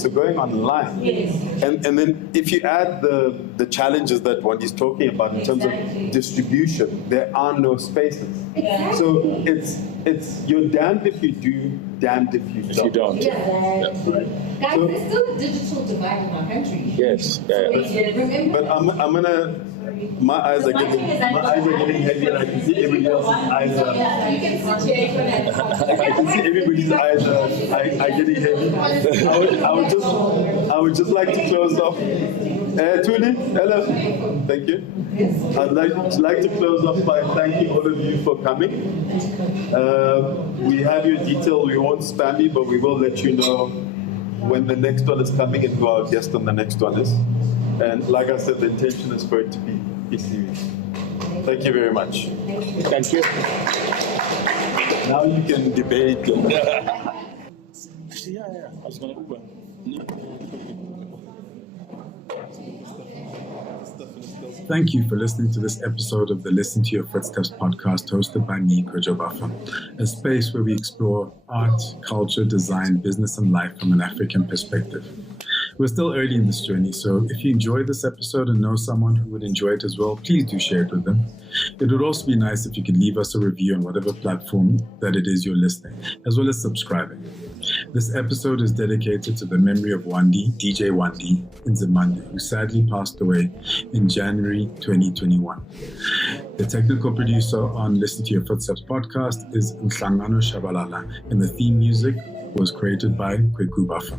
Yes. And then if you add the challenges that Wandi's talking about in terms of distribution, there are no spaces. Exactly. So it's you're damned if you do, damned if you don't. Yeah. Right. Guys, there's still a digital divide in our country. Yes. Remember? But I'm gonna. My eyes are getting heavy, and I can see everybody else's eyes. You can sit here. I can see everybody's eyes are getting heavy. I would just like to close off. Tuli, hello. Thank you. I'd like to close off by thanking all of you for coming. We have your detail. We won't spam you, but we will let you know when the next one is coming and who our guest on the next one is. And like I said, the intention is for it to be serious. Thank you very much. Thank you. Now you can debate. Yeah. I was going to Uber. Thank you for listening to this episode of the Listen to Your Footsteps podcast hosted by me, Kojo Baffa, a space where we explore art, culture, design, business, and life from an African perspective. We're still early in this journey, so if you enjoyed this episode and know someone who would enjoy it as well, please do share it with them. It would also be nice if you could leave us a review on whatever platform that it is you're listening, as well as subscribing. This episode is dedicated to the memory of Wandi, DJ1D, Nzimande, who sadly passed away in January 2021. The technical producer on Listen to Your Footsteps podcast is Nhlangano Shabalala, and the theme music was created by Kweku Baffa.